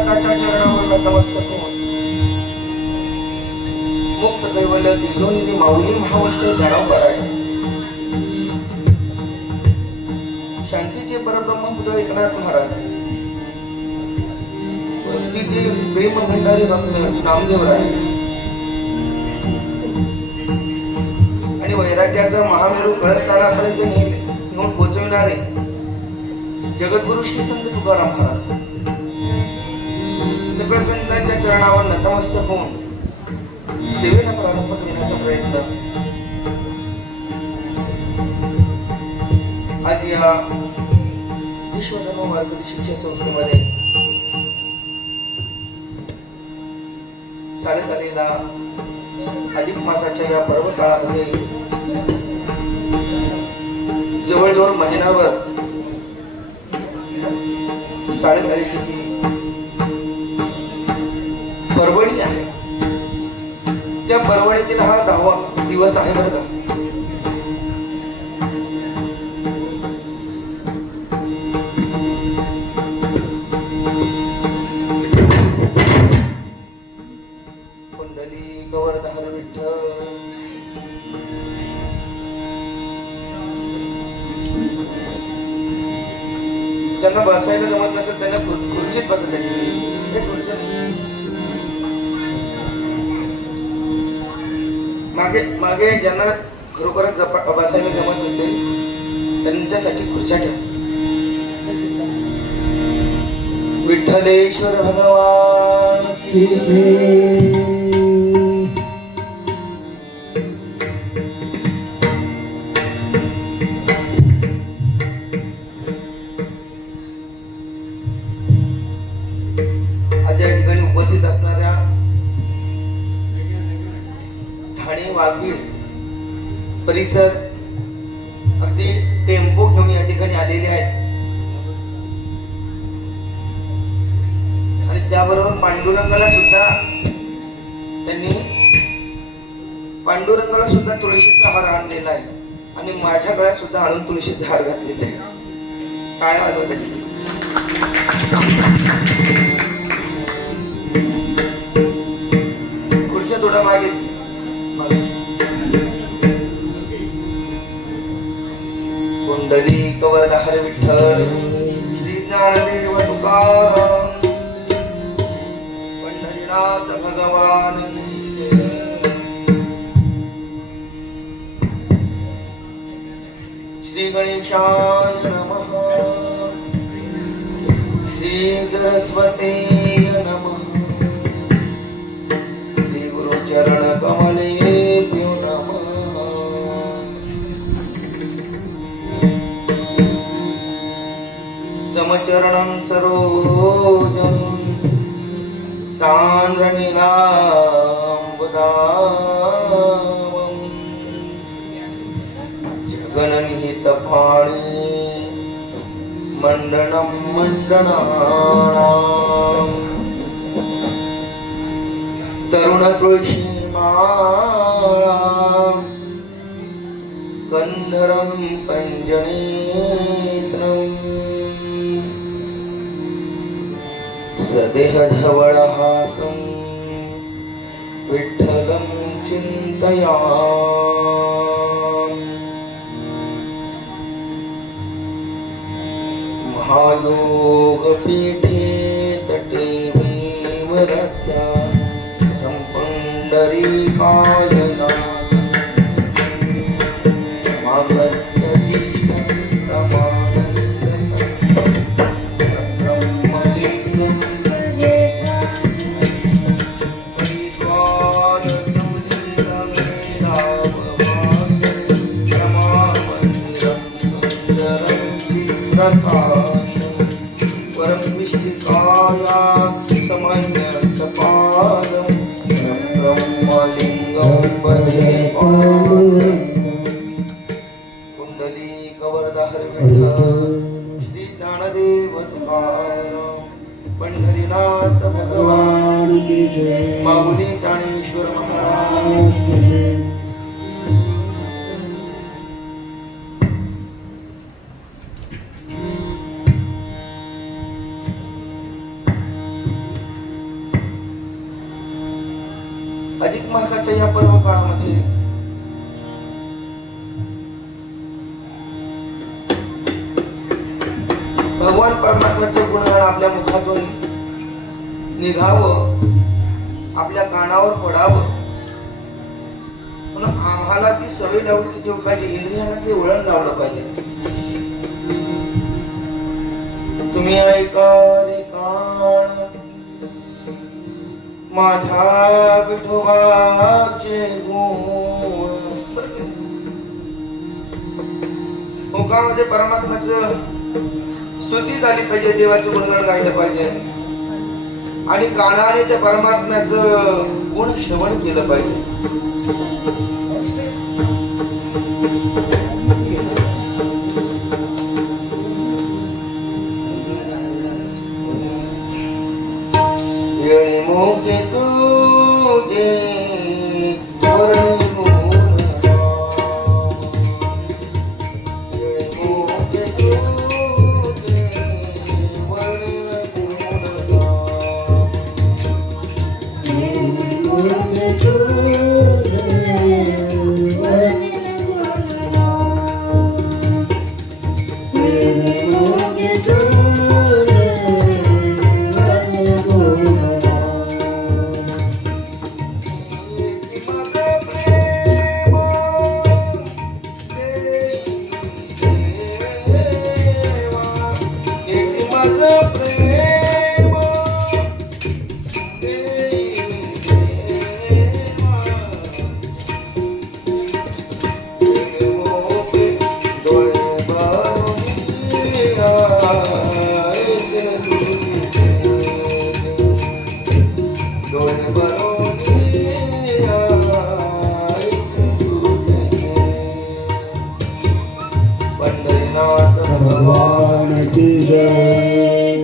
पंढरीनाथाच्या चरणावर नतमस्तक होऊन मुक्त कैवल्य दिग्गोनिधी माऊली महावस्ते जाणवकर आहे. शांतीचे परब्रह्म पुतळे एकनाथ महाराज, भक्तीचे प्रेम भंडारी भक्त नामदेवराय आणि वैराग्याचा महामेरू कळतानापर्यंत नेऊन पोचविणारे जगद्गुरु श्री संत तुकाराम महाराज सकळ संतांच्या चरणावर नतमस्तक होऊन सेवेला प्रारंभ करण्याचा प्रयत्न आज या विश्वधर्म मार्गदर्शक शिक्षण संस्थेमध्ये चालत आलेला अधिक मासाच्या या पर्व काळामध्ये जवळजवळ महिनाभर चालत आलेली ही परवणी आहे. त्या परवणीतील हा 10वा दिवस आहे बरं का. पुंडलिक वरदार विठ्ठल ज्यांना बसायला जमत नसेल त्यांना खुर्चीत बसत मागे ज्यांना खरोखरच बसायला जमत नसेल त्यांच्यासाठी खुर्च्या ठेव. विठ्ठलेश्वर भगवान की जय. आज या ठिकाणी उपस्थित असणाऱ्या ठाणे वाघीळ परिसर अगदी टेम्पो घेऊन या ठिकाणी आलेले आहेत आणि त्याबरोबर पांडुरंगाला सुद्धा तुळशीचा हार आणलेला आहे आणि माझ्या गळ्यात सुद्धा आणून तुळशीचा हार घातलेला आहे. काय आलं खुर्च्या थोडा मागे. पुंडलिक वरदार विठ्ठल श्री ज्ञानदेव तुकाराम पंढरीनाथ भगवान की जय. श्री गणेशाय नमः. श्री सरस्वती नमः. श्री गुरुचरण कमलेभ्यो नमः. समचरणं सरोजं स्थाननीलांबुदावं जगन्निहितपाणि मंडनं मंडनानां तरुणतुळशी माळा कंधरं कंजनेत्रम् सदेह धवळहासं विठ्ठलं चिन्तयामि. महायोगपीठे तटे भीमरत्या पुंडरीकाय नमः. परमिष्टिकाया समन्यस्तपादं ब्रह्मलिङ्गं वन्दे पुंडलीक वरदार विठ्ठल श्री ज्ञानदेव तुकाराम पंढरीनाथ भगवान की जय. माऊली ज्ञानेश्वर महाराज की जय. अधिक मासाच्या या पर्व काळामध्ये भगवान परमात्म्याचं गुणगान आपल्या मुखातून निघावं, आपल्या कानावर पडावं, म्हणून आम्हाला ती सवय लावली ठेवली पाहिजे, इंद्रियांना ते वळण लावलं पाहिजे. तुम्ही ऐका रे कान माझ्या विठोबाचे गुण. मुखामध्ये परमात्म्याचं स्तुती झाली पाहिजे, देवाचं गुणगान गायलं पाहिजे आणि कानाने त्या परमात्म्याचं गुण श्रवण केलं पाहिजे. येणे मोके तुझे वर्णी गुण, येणे मोके तुझे वर्णी गुण, येणे मोके तुझे वर्णी गुण, येणे मोके तुझे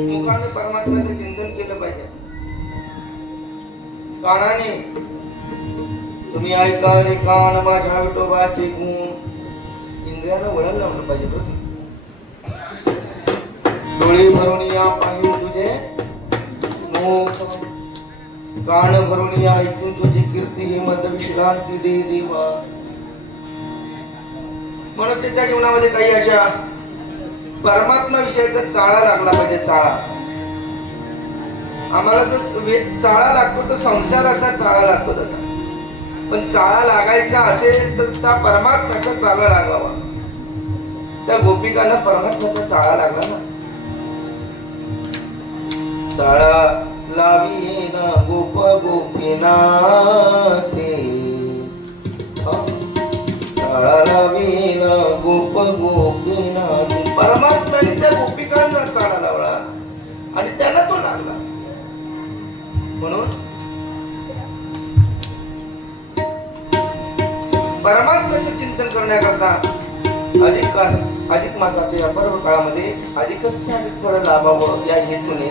मुखाने परमात्म्याचं चिंतन केलं पाहिजे. कानाने तुम्ही ऐका रे कान माझ्या विठोबाचे गुण, इंद्रियाला वळण लावलं पाहिजे. डोळे भरून या पाहून तुझे मुख, कान भरून या ऐकून तुझी कीर्ती, ही मद विश्रांती दे देवा. म्हणून त्याच्या जीवनामध्ये काही अशा परमात्मा विषयाचा चाळा लागला पाहिजे. चाळा आम्हाला जो चाळा लागतो तो संसाराचा चाळा लागतो त्याचा, पण चाळा लागायचा असेल तर त्या परमात्म्याचा चाळा लागावा. त्या गोपिकांना परमात्म्याचा चाळा लागला ना. चाळा लावी ना गोप गोपीनाथे, चाळा लावी ना गोप गोपीनाथे. परमात्म्याने त्या गोपिकांना चाळा लावला आणि त्याला तो लागला. म्हणून परमात्म्याचं चिंतन करण्याकरता अधिक मासाच्या या पर्व काळामध्ये अधिकच अधिक फळ लाभावं या हेतूने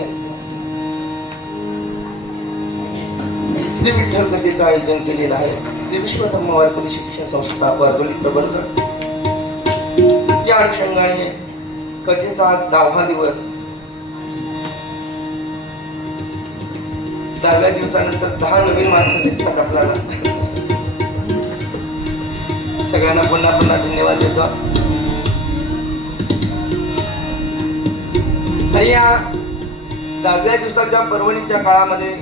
श्री विठ्ठल कथेचं आयोजन केलेलं आहे. श्री विश्वधर्म वारकरी शिक्षण संस्था वर्दोली प्रबलगड या अनुषंगाने कथेचा 10वा दिवस. 10व्या दिवसानंतर 10 नवीन माणसं दिसतात आपल्याला. सगळ्यांना पुन्हा पुन्हा धन्यवाद देतो. आणि या 10व्या दिवसाच्या पर्वणीच्या काळामध्ये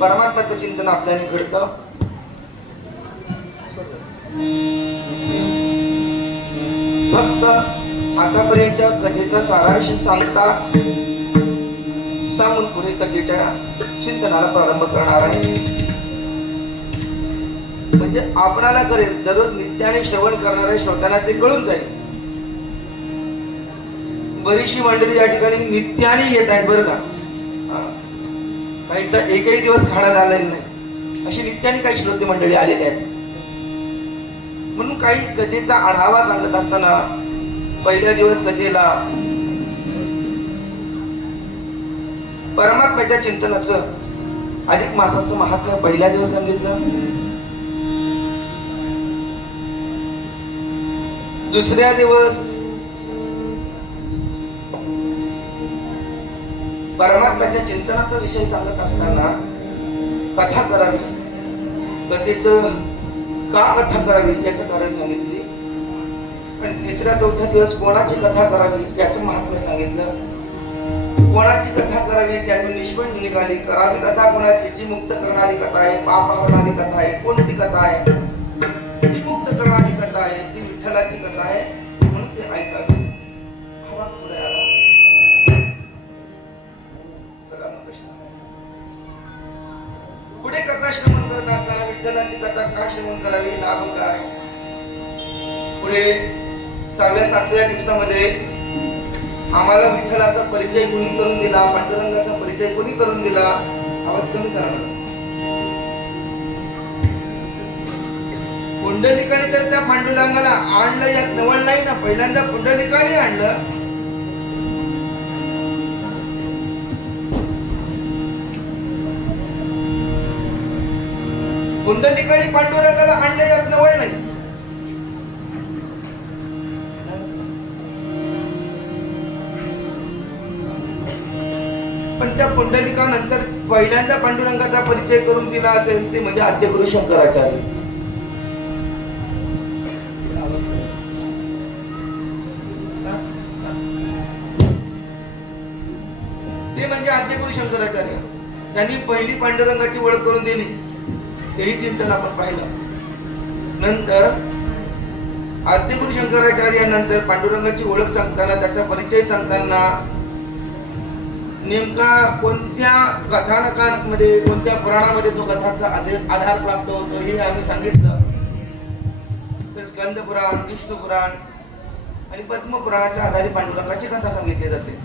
परमात्म्याचं चिंतन आपल्याने घडतं. फक्त आतापर्यंतच्या कथेचा सारांश सांगून पुढे कथेच्या चिंतनाला प्रारंभ करणार आहे. म्हणजे आपणाला करेल दररोज नित्याने श्रवण करणाऱ्या श्रोत्यांना ते कळून जाईल. बरीचशी मंडळी या ठिकाणी नित्याने येत आहेत बरं का. काहींचा एकही दिवस खाडा झालेला नाही, अशी नित्याने काही श्रोते मंडळी आलेले आहेत. म्हणून काही कथेचा आढावा सांगत असताना पहिल्या दिवस कथेला परमात्म्याच्या चिंतनाचं अधिक मासाचं महात्म्य पहिल्या दिवस सांगितलं. दुसऱ्या दिवस परमात्म्याच्या चिंतनाचा विषय सांगत असताना कथा करावी. कथेचं का कथा करावी याचं कारण सांगितले. आणि तिसऱ्या चौथ्या दिवस कोणाची कथा करावी याचं महात्म्य सांगितलं. कोणाची कथा करावी त्यातून निष्पन्न निघाली. करावी कथा कोणाची? जी मुक्त करणारी कथा आहे, पाप हरणारी कथा आहे. कोणती कथा आहे? जी मुक्त करणारी कथा आहे, ती विठ्ठलाची कथा आहे. म्हणून ते ऐकावी. हा भाग पुढे आला. पुढे कथा श्रवण करत असताना विठ्ठलाची कथा का श्रवण करावी, लाभ काय? पुढे 6व्या-7व्या दिवसामध्ये आम्हाला विठ्ठलाचा परिचय कोणी करून दिला, पांडुरंगाचा परिचय कोणी करून दिला? आवाज कमी करा. पुंडलिकाने तर त्या पांडुरंगाला आणलं, यात नवल नाही ना. पहिल्यांदा पुंडलिकाने आणलं. पुंडलिकाने पांडुरंगाला आणलं, यात नवल नाही. पण त्या पुंडलिकानंतर पहिल्यांदा पांडुरंगाचा परिचय करून दिला असेल ते म्हणजे आद्यगुरु शंकराचार्य. ते म्हणजे आद्यगुरु शंकराचार्य. त्यांनी पहिली पांडुरंगाची ओळख करून दिली. हेही चिंतन आपण पाहिलं. नंतर आद्यगुरु शंकराचार्यानंतर पांडुरंगाची ओळख सांगताना, त्याचा परिचय सांगताना नेमका कोणत्या कथानकामध्ये, कोणत्या पुराणामध्ये तो कथाचा आधार प्राप्त होतो हे आम्ही सांगितलं. तर स्कंद पुराण, विष्णू पुराण आणि पद्म पुराणाच्या आधारे पांडुरंगाची कथा सांगितली जाते.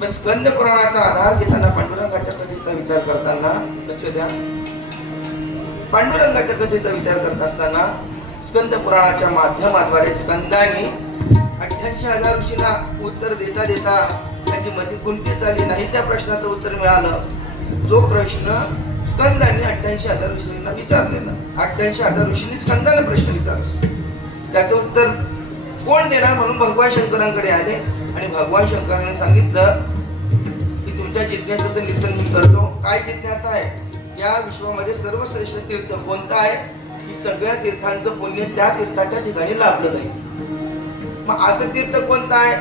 पण स्कंद पुराणाचा आधार घेताना पांडुरंगाच्या कथेचा विचार करताना लक्ष द्या. पांडुरंगाच्या कथेचा विचार करत असताना स्कंद पुराणाच्या माध्यमाद्वारे स्कंदाने 88,000 ऋषींना उत्तर देता देता त्यांची मती कुंठित झाली नाही. त्या प्रश्नाचं उत्तर मिळालं जो प्रश्न स्कंदाने 88,000 ऋषींना विचारलेला. 88,000 ऋषींनी स्कंदाने प्रश्न विचारला. त्याचं उत्तर कोण देणार म्हणून भगवान शंकरांकडे आले. आणि भगवान शंकरांनी सांगितलं की तुमच्या जिज्ञासेचं निरसन मी करतो. काय जिज्ञासा आहे? या विश्वामध्ये सर्वश्रेष्ठ तीर्थ कोणतं आहे? की सगळ्या तीर्थांचं पुण्य त्या तीर्थाच्या ठिकाणी लाभलं जाईल. मग असं तीर्थ कोणतं आहे?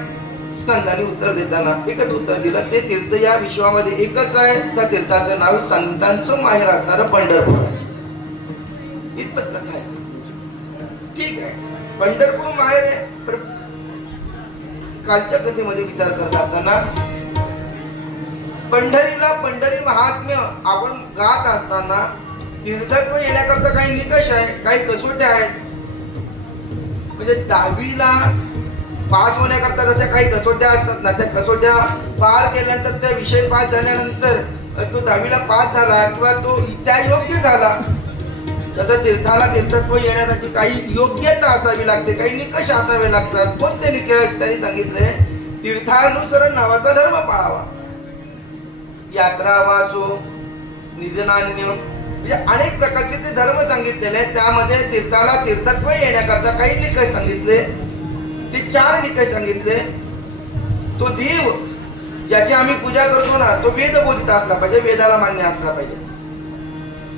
स्कंदाने उत्तर देताना एकच उत्तर दिलं. ते तीर्थ या विश्वामध्ये एकच आहे. त्या तीर्थाचं नाव संतांचं माहेर असणारं पंढरपूर आहे. इतपत कथा आहे. ठीक आहे, पंढरपूर माहेर आहे. पण कालच्या कथेमध्ये विचार करत असताना पंढरीला पंढरी महात्म्य आपण गात असताना तीर्थत्व येण्याकरता काही निकष आहे, काही कसोट्या आहेत. म्हणजे 10वीला पास होण्याकरता जशा काही कसोट्या असतात ना, त्या कसोट्या पार केल्यानंतर, त्या विषय पास झाल्यानंतर तो 10वीला पास झाला किंवा तो त्या योग्य झाला, तसं तीर्थाला तीर्थत्व येण्यासाठी काही योग्यता असावी लागते, काही निकष असावे लागतात. कोणते निकष? त्यांनी सांगितले तीर्थानुसरण नावाचा धर्म पाळावा. यात्रा वासो निधनान्य म्हणजे अनेक प्रकारचे ते धर्म सांगितलेले आहेत. त्यामध्ये तीर्थाला तीर्थत्व येण्याकरता काही निकष सांगितले. ते 4 निकष सांगितले. तो देव ज्याची आम्ही पूजा करतो ना, तो वेद बोधित असला पाहिजे, वेदाला मान्य असला पाहिजे.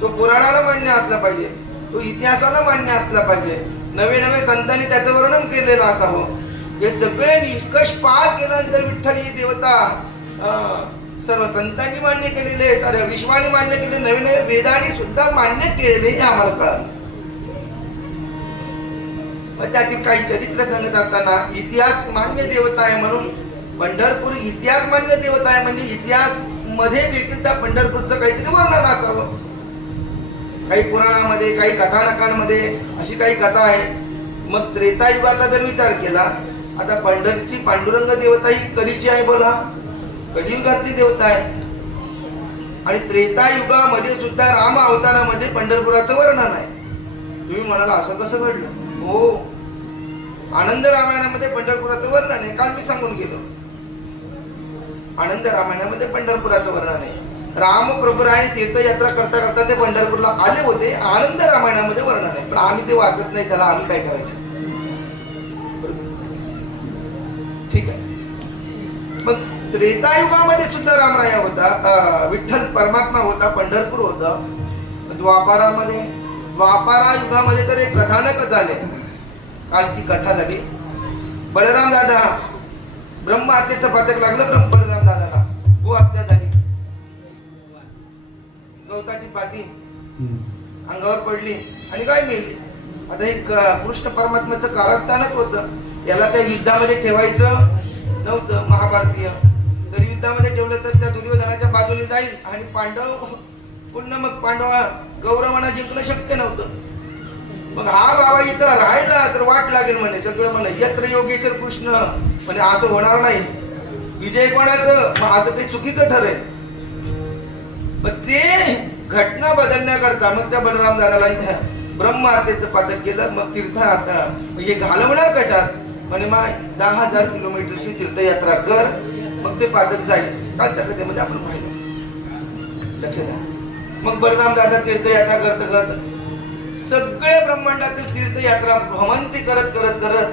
तो पुराणाला मान्य असला पाहिजे, तो इतिहासाला मान्य असला पाहिजे. नवे नवे संतांनी त्याचं वर्णन केलेलं असावं. हे सगळे निकष पार केल्यानंतर विठ्ठल ही देवता सर्व संतांनी मान्य केलेले, साऱ्या विश्वाने मान्य केले, नवीन नवे वेदांनी सुद्धा मान्य केलेले हे आम्हाला कळालं. मग त्यातील काही चरित्र सांगत असताना इतिहास मान्य देवता आहे म्हणून पंढरपूर इतिहास मान्य देवता आहे म्हणजे इतिहास मध्ये देखील त्या पंढरपूरचं काहीतरी वर्णन असावं. काही पुराणामध्ये, काही कथानकांमध्ये अशी काही कथा आहे. मग त्रेतायुगाचा जर विचार केला, आता पंढरीची पांडुरंग देवता ही कधीची आहे बोला? कलियुगातली देवता आहे. आणि त्रेतायुगामध्ये सुद्धा राम अवतारामध्ये पंढरपुराचं वर्णन आहे. तुम्ही म्हणाला असं कसं घडलं? हो, आनंद रामायणामध्ये पंढरपुराचं वर्णन आहे. काल मी सांगून गेलो, आनंद रामायणामध्ये पंढरपुराचं वर्णन आहे. राम प्रभुराय तीर्थयात्रा करता करता ते पंढरपूरला आले होते, आनंद रामायणामध्ये वर्णन आहे. पण आम्ही ते वाचत नाही, त्याला आम्ही काय करायचं? ठीक आहे. मग त्रेतायुगामध्ये सुद्धा रामराया होता, विठ्ठल परमात्मा होता, पंढरपूर होतं. द्वापारा युगामध्ये तर एक कथानक झाले. कालची कथा झाली. बलराम दादा ब्रह्महत्येचं पातक लागलं बलराम दादाला, गोहत्या झाली. गवताची पाती अंगावर पडली आणि काय मिळली. आता हे कृष्ण परमात्म्याचं कारस्थानच होतं. याला त्या युद्धामध्ये ठेवायचं नव्हतं महाभारतीय. तर युद्धामध्ये ठेवलं तर त्या दुर्योधनाच्या बाजूने जाईल आणि पांडव पुन्हा मग कौरवांना जिंकणं शक्य नव्हतं. मग हा बाबा इथं राहिला तर वाट लागेल म्हणे. सगळं म्हणे यत्र योगेश्वर कृष्ण म्हणे असं होणार नाही. विजय कोणाचं, मग असं ते चुकीचं ठरेल. मग ते घटना बदलण्याकरता मग त्या बलराम दादाला इथं ब्रह्महत्येचं पातक केलं. मग तीर्थ आता हे घालवणार कशात म्हणे, मग 10,000 किलोमीटरची तीर्थयात्रा कर, मग ते पातक जाईल. कालच्या कथेमध्ये आपण पाहिलं, लक्षात द्या. मग बलराम दादा तीर्थयात्रा करत सगळे ब्रह्मांडातील तीर्थयात्रा भ्रमंती करत करत करत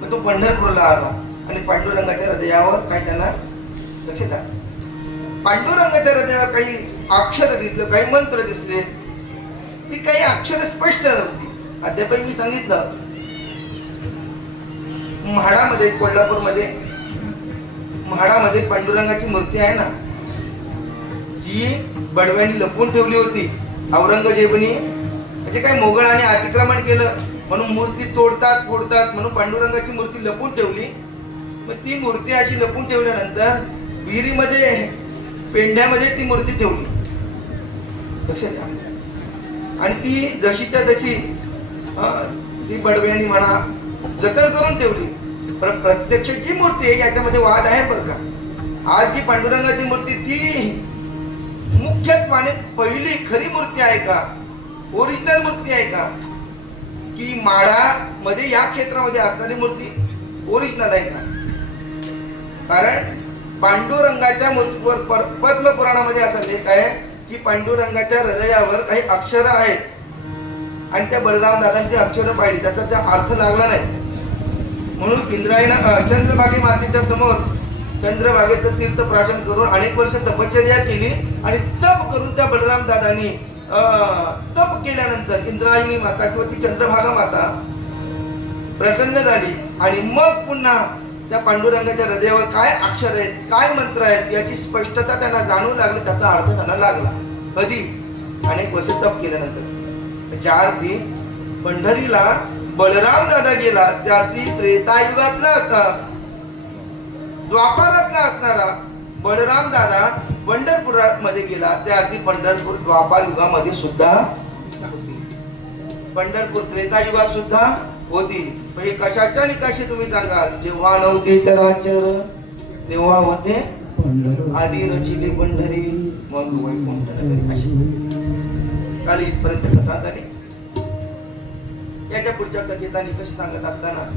मग तो पंढरपूरला आला. आणि पांडुरंगाच्या हृदयावर काय त्यांना लक्षात द्या, पांडुरंगाच्या हृदयावर काही अक्षर दिसलं, काही मंत्र दिसले. ती काही अक्षर स्पष्ट नव्हती. अद्याप मी सांगितलं, म्हाडामध्ये, कोल्हापूरमध्ये म्हाडामध्ये पांडुरंगाची मूर्ती आहे ना, जी बडव्यांनी लपवून ठेवली होती. औरंगजेबनी म्हणजे काय मोगलांनी अतिक्रमण केलं म्हणून मूर्ती तोडतात फोडतात म्हणून पांडुरंगाची मूर्ती लपवून ठेवली. मग ती मूर्ती अशी लपवून ठेवल्यानंतर विहिरीमध्ये, पेंढ्यामध्ये ती मूर्ती ठेवली. लक्षात घ्या. आणि ती जशीच्या तशी ती बडव्यांनी म्हणा जतन करून ठेवली. पण प्रत्यक्ष जी मूर्ती आहे याच्यामध्ये वाद आहे बरं का. आज जी पांडुरंगाची मूर्ती ती मुख्यत्वाने पहिली खरी मूर्ती आहे का, ओरिजिनल मूर्ती आहे का, की माडामध्ये या क्षेत्रामध्ये असणारी मूर्ती ओरिजिनल आहे का. कारण पांडुरंगाच्या मूर्तीवर पद्मपुराणामध्ये असा लेख आहे की पांडुरंगाच्या हृदयावर काही अक्षर आहेत आणि त्या बलराम दादांची अक्षरं पाहिली, त्याचा त्या अर्थ लागला नाही. म्हणून इंद्रायण चंद्रभागे मातेच्या समोर चंद्रभागेचं तीर्थप्राशन करून अनेक वर्ष तपश्चर्या केली आणि तप करून त्या बलराम दादांनी तप केल्यानंतर इंद्रायणी माता किंवा ती चंद्रभागा माता प्रसन्न झाली. आणि मग पुन्हा त्या पांडुरंगाच्या हृदयावर काय अक्षर आहेत, काय मंत्र आहेत याची स्पष्टता त्यांना जाणू लागली, त्याचा अर्थ त्यांना लागला. कधी? अनेक वर्ष तप केल्यानंतर. ज्या अर्थी पंढरीला बलराम दादा गेला त्या अर्थी त्रेतायुगातला असता, द्वापारातला असणारा बलराम दादा पंढरपुरामध्ये गेला त्या अर्थी पंढरपूर द्वापार युगामध्ये सुद्धा होती, पंढरपूर त्रेतायुगात सुद्धा होती. हे कशाच्या निकाशी तुम्ही सांगाल, जेव्हा नव्हते चराचर तेव्हा होते आधी रचिले पंढरी मग वैकुंठ नगरी. अशी काल इथपर्यंत कथा झाली. याच्या पुढच्या कथेचा निकष सांगत असताना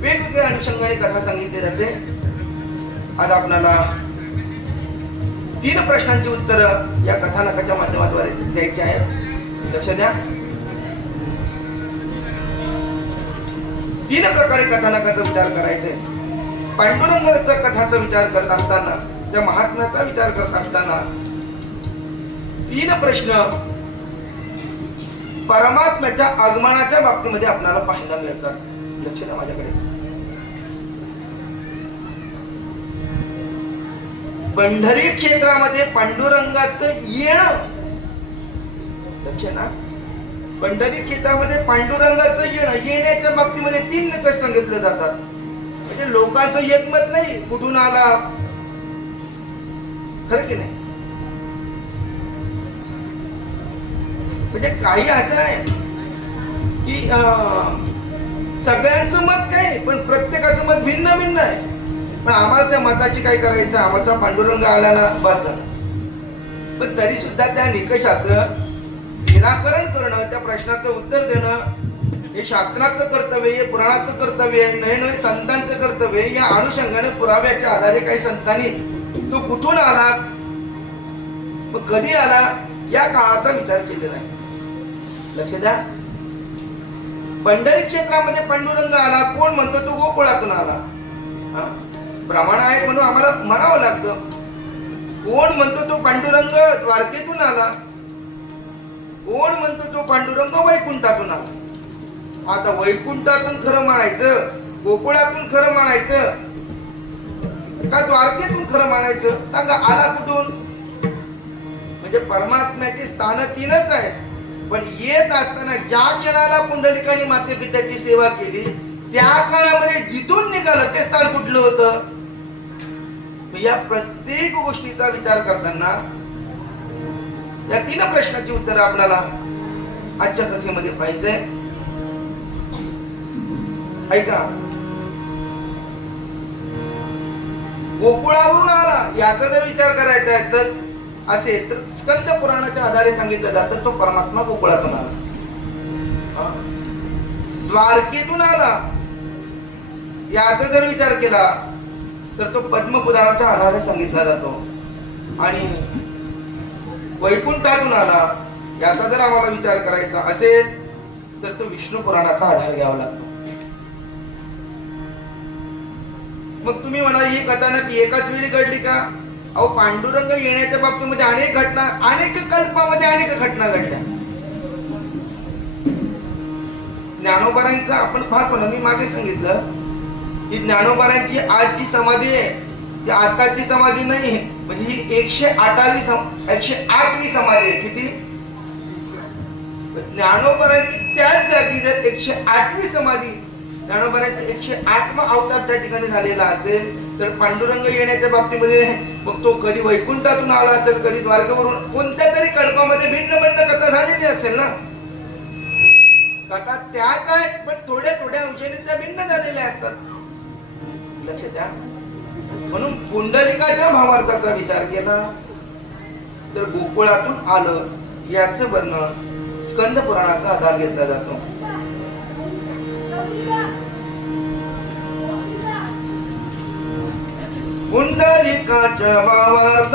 वेगवेगळ्या अनुषंगाने कथा सांगितली जाते. आज आपल्याला 3 प्रश्नांची उत्तर या कथानकाच्या माध्यमाद्वारे द्यायची आहे. लक्ष द्या. 3 प्रकारे कथानकाचा विचार करायचा आहे. पांडुरंगाचा कथाचा विचार करत असताना, त्या महात्म्याचा विचार करत असताना 3 प्रश्न परमात्म्याच्या आगमनाच्या बाबतीमध्ये आपल्याला पाहायला मिळतात. लक्ष द्या माझ्याकडे. पंढरी क्षेत्रामध्ये पांडुरंगाचं येणं, लक्ष ना, पंढरी क्षेत्रामध्ये पांडुरंगाचं येणं, येण्याच्या बाबतीमध्ये 3 निकष सांगितले जातात. म्हणजे लोकांचं एकमत नाही कुठून आला, खरं की नाही. म्हणजे काही असं आहे की सगळ्यांचं मत काय, पण प्रत्येकाचं मत भिन्न भिन्न आहे. पण आम्हाला त्या मताशी काय करायचं, आमचा पांडुरंग आला ना बस. पण तरी सुद्धा त्या निकषाचं निराकरण करणं, त्या प्रश्नाचं उत्तर देणं हे शास्त्राचं कर्तव्य, हे पुराणाचं कर्तव्य, नवे संतांचं कर्तव्य. या अनुषंगाने पुराव्याच्या आधारे काही संतांनी तो कुठून आला, मग कधी आला, या काळाचा विचार केलेला आहे. लक्ष द्या. पंढरी क्षेत्रामध्ये पांडुरंग आला, कोण म्हणतो तो गोकुळातून आला. हा? प्रमाण आहे म्हणून आम्हाला म्हणावं लागतं. कोण म्हणतो तो पांडुरंग द्वारकेतून आला, कोण म्हणतो तो पांडुरंग वैकुंठातून आला. आता वैकुंठातून खरं म्हणायचं, गोकुळातून खरं म्हणायचं का द्वारकेतून खरं म्हणायचं? सांगा, आला कुठून? म्हणजे परमात्म्याची स्थान तीनच आहेत, पण येत असताना ज्या क्षणाला पुंडलिकाने माते पित्याची सेवा केली त्या काळामध्ये जिथून निघालं ते स्थान कुठलं होतं? या प्रत्येक गोष्टीचा विचार करताना या तीन प्रश्नाची उत्तर आपल्याला आजच्या कथेमध्ये पाहिजे. ऐका, गोकुळावरून आला याचा जर विचार करायचा तर असेल तर स्कंद पुराणाच्या आधारे सांगितलं जातं तो परमात्मा गोकुळातून आला. द्वारकेतून आला याचा जर विचार केला तर तो पद्मपुराणाच्या आधारे सांगितला जातो. आणि वैकुंठातून आला याचा जर आम्हाला विचार करायचा असेल तर तो विष्णू पुराणाचा आधार घ्यावा लागतो. मग तुम्ही म्हणाल ही कथा नक्की एकाच वेळी घडली का? अहो, पांडुरंग येण्याच्या बाबतीमध्ये अनेक घटना, अनेक कल्पामध्ये अनेक घटना घडल्या. ज्ञानोबारांचा आपण पाहतो ना, मी मागे सांगितलं की ज्ञानोबारांची आज जी समाधी आहे ती आताची समाधी नाही, म्हणजे ही 108वी समाधी आहे. किती? ज्ञानोबारांची त्याच जागी जर 108वी समाधी, ज्ञानोबारांचा 108वा अवतार त्या ठिकाणी झालेला असेल तर पांडुरंग येण्याच्या बाबतीमध्ये मग तो कधी वैकुंठातून आला असेल, कधी द्वारकेवरून, कोणत्या तरी कल्पामध्ये भिन्न भिन्न कथा झालेली असेल ना. कथा त्याच आहेत पण थोड्या थोड्या अंशाने त्या भिन्न झालेल्या असतात. लक्ष द्या. म्हणून पुंडलिकाच्या भावार्थाचा विचार केला तर गोकुळातून आलं याचं वर्णन स्कंद पुराणाचा आधार घेतला जातो. पुंडलिकाच्या भावार्थ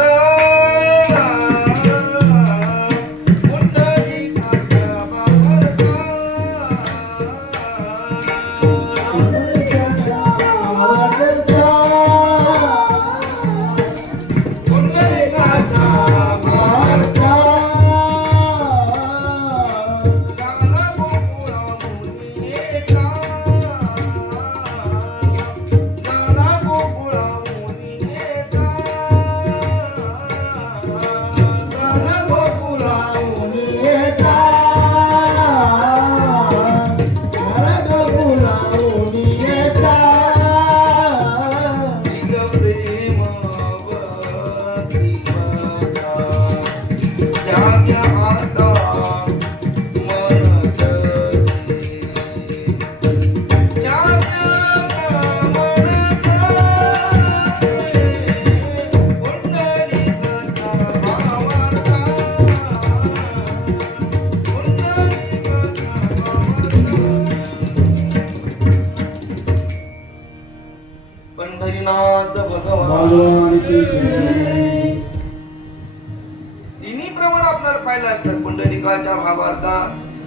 तिन्ही प्रमाण आपल्याला पाहायला लागतात. पुंडलिकाच्या भावार्था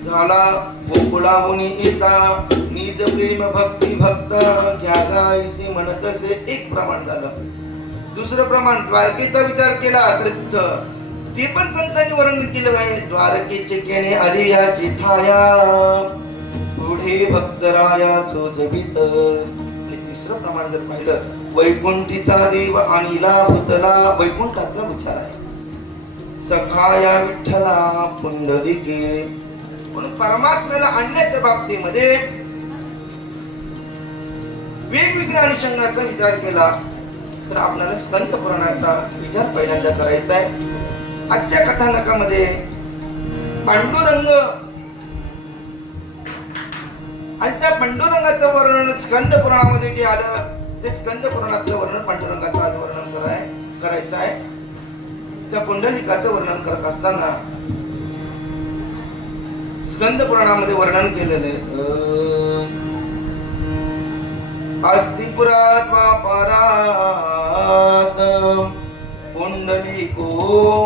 झाला गोकुळाहून येता निज प्रेम भक्ती भक्त घ्यागायसे म्हणतसे एक प्रमाण झालं. दुसरं प्रमाण द्वारकेचा विचार केला तर ते पण संतांनी वर्णन केलं आहे. द्वारकेचे केणे आले या चिठाया पुढे भक्तराया चोजवित. तिसरं प्रमाण जर पाहिलं वैकुंठीचा देव आणिला भूतला, वैकुंठाचा विचार आहे. सखाया विठ्ठला पुंडलिके. म्हणून परमात्म्याला आणण्याच्या बाबतीमध्ये वेगवेगळ्या अनुषंगाचा विचार केला तर आपल्याला स्कंद पुराणाचा विचार पहिल्यांदा करायचा आहे. आजच्या कथानकामध्ये पांडुरंग आणि त्या पांडुरंगाचं वर्णन स्कंद पुराणामध्ये जे आलं ते स्कंद पुराणातलं वर्णन पांडुरंगाचं आज वर्णन करायचं आहे. त्या पुंडलिकाचं वर्णन करत असताना स्कंद पुराणामध्ये वर्णन केलेले अस्तिपुरात वापरात पुंडलिको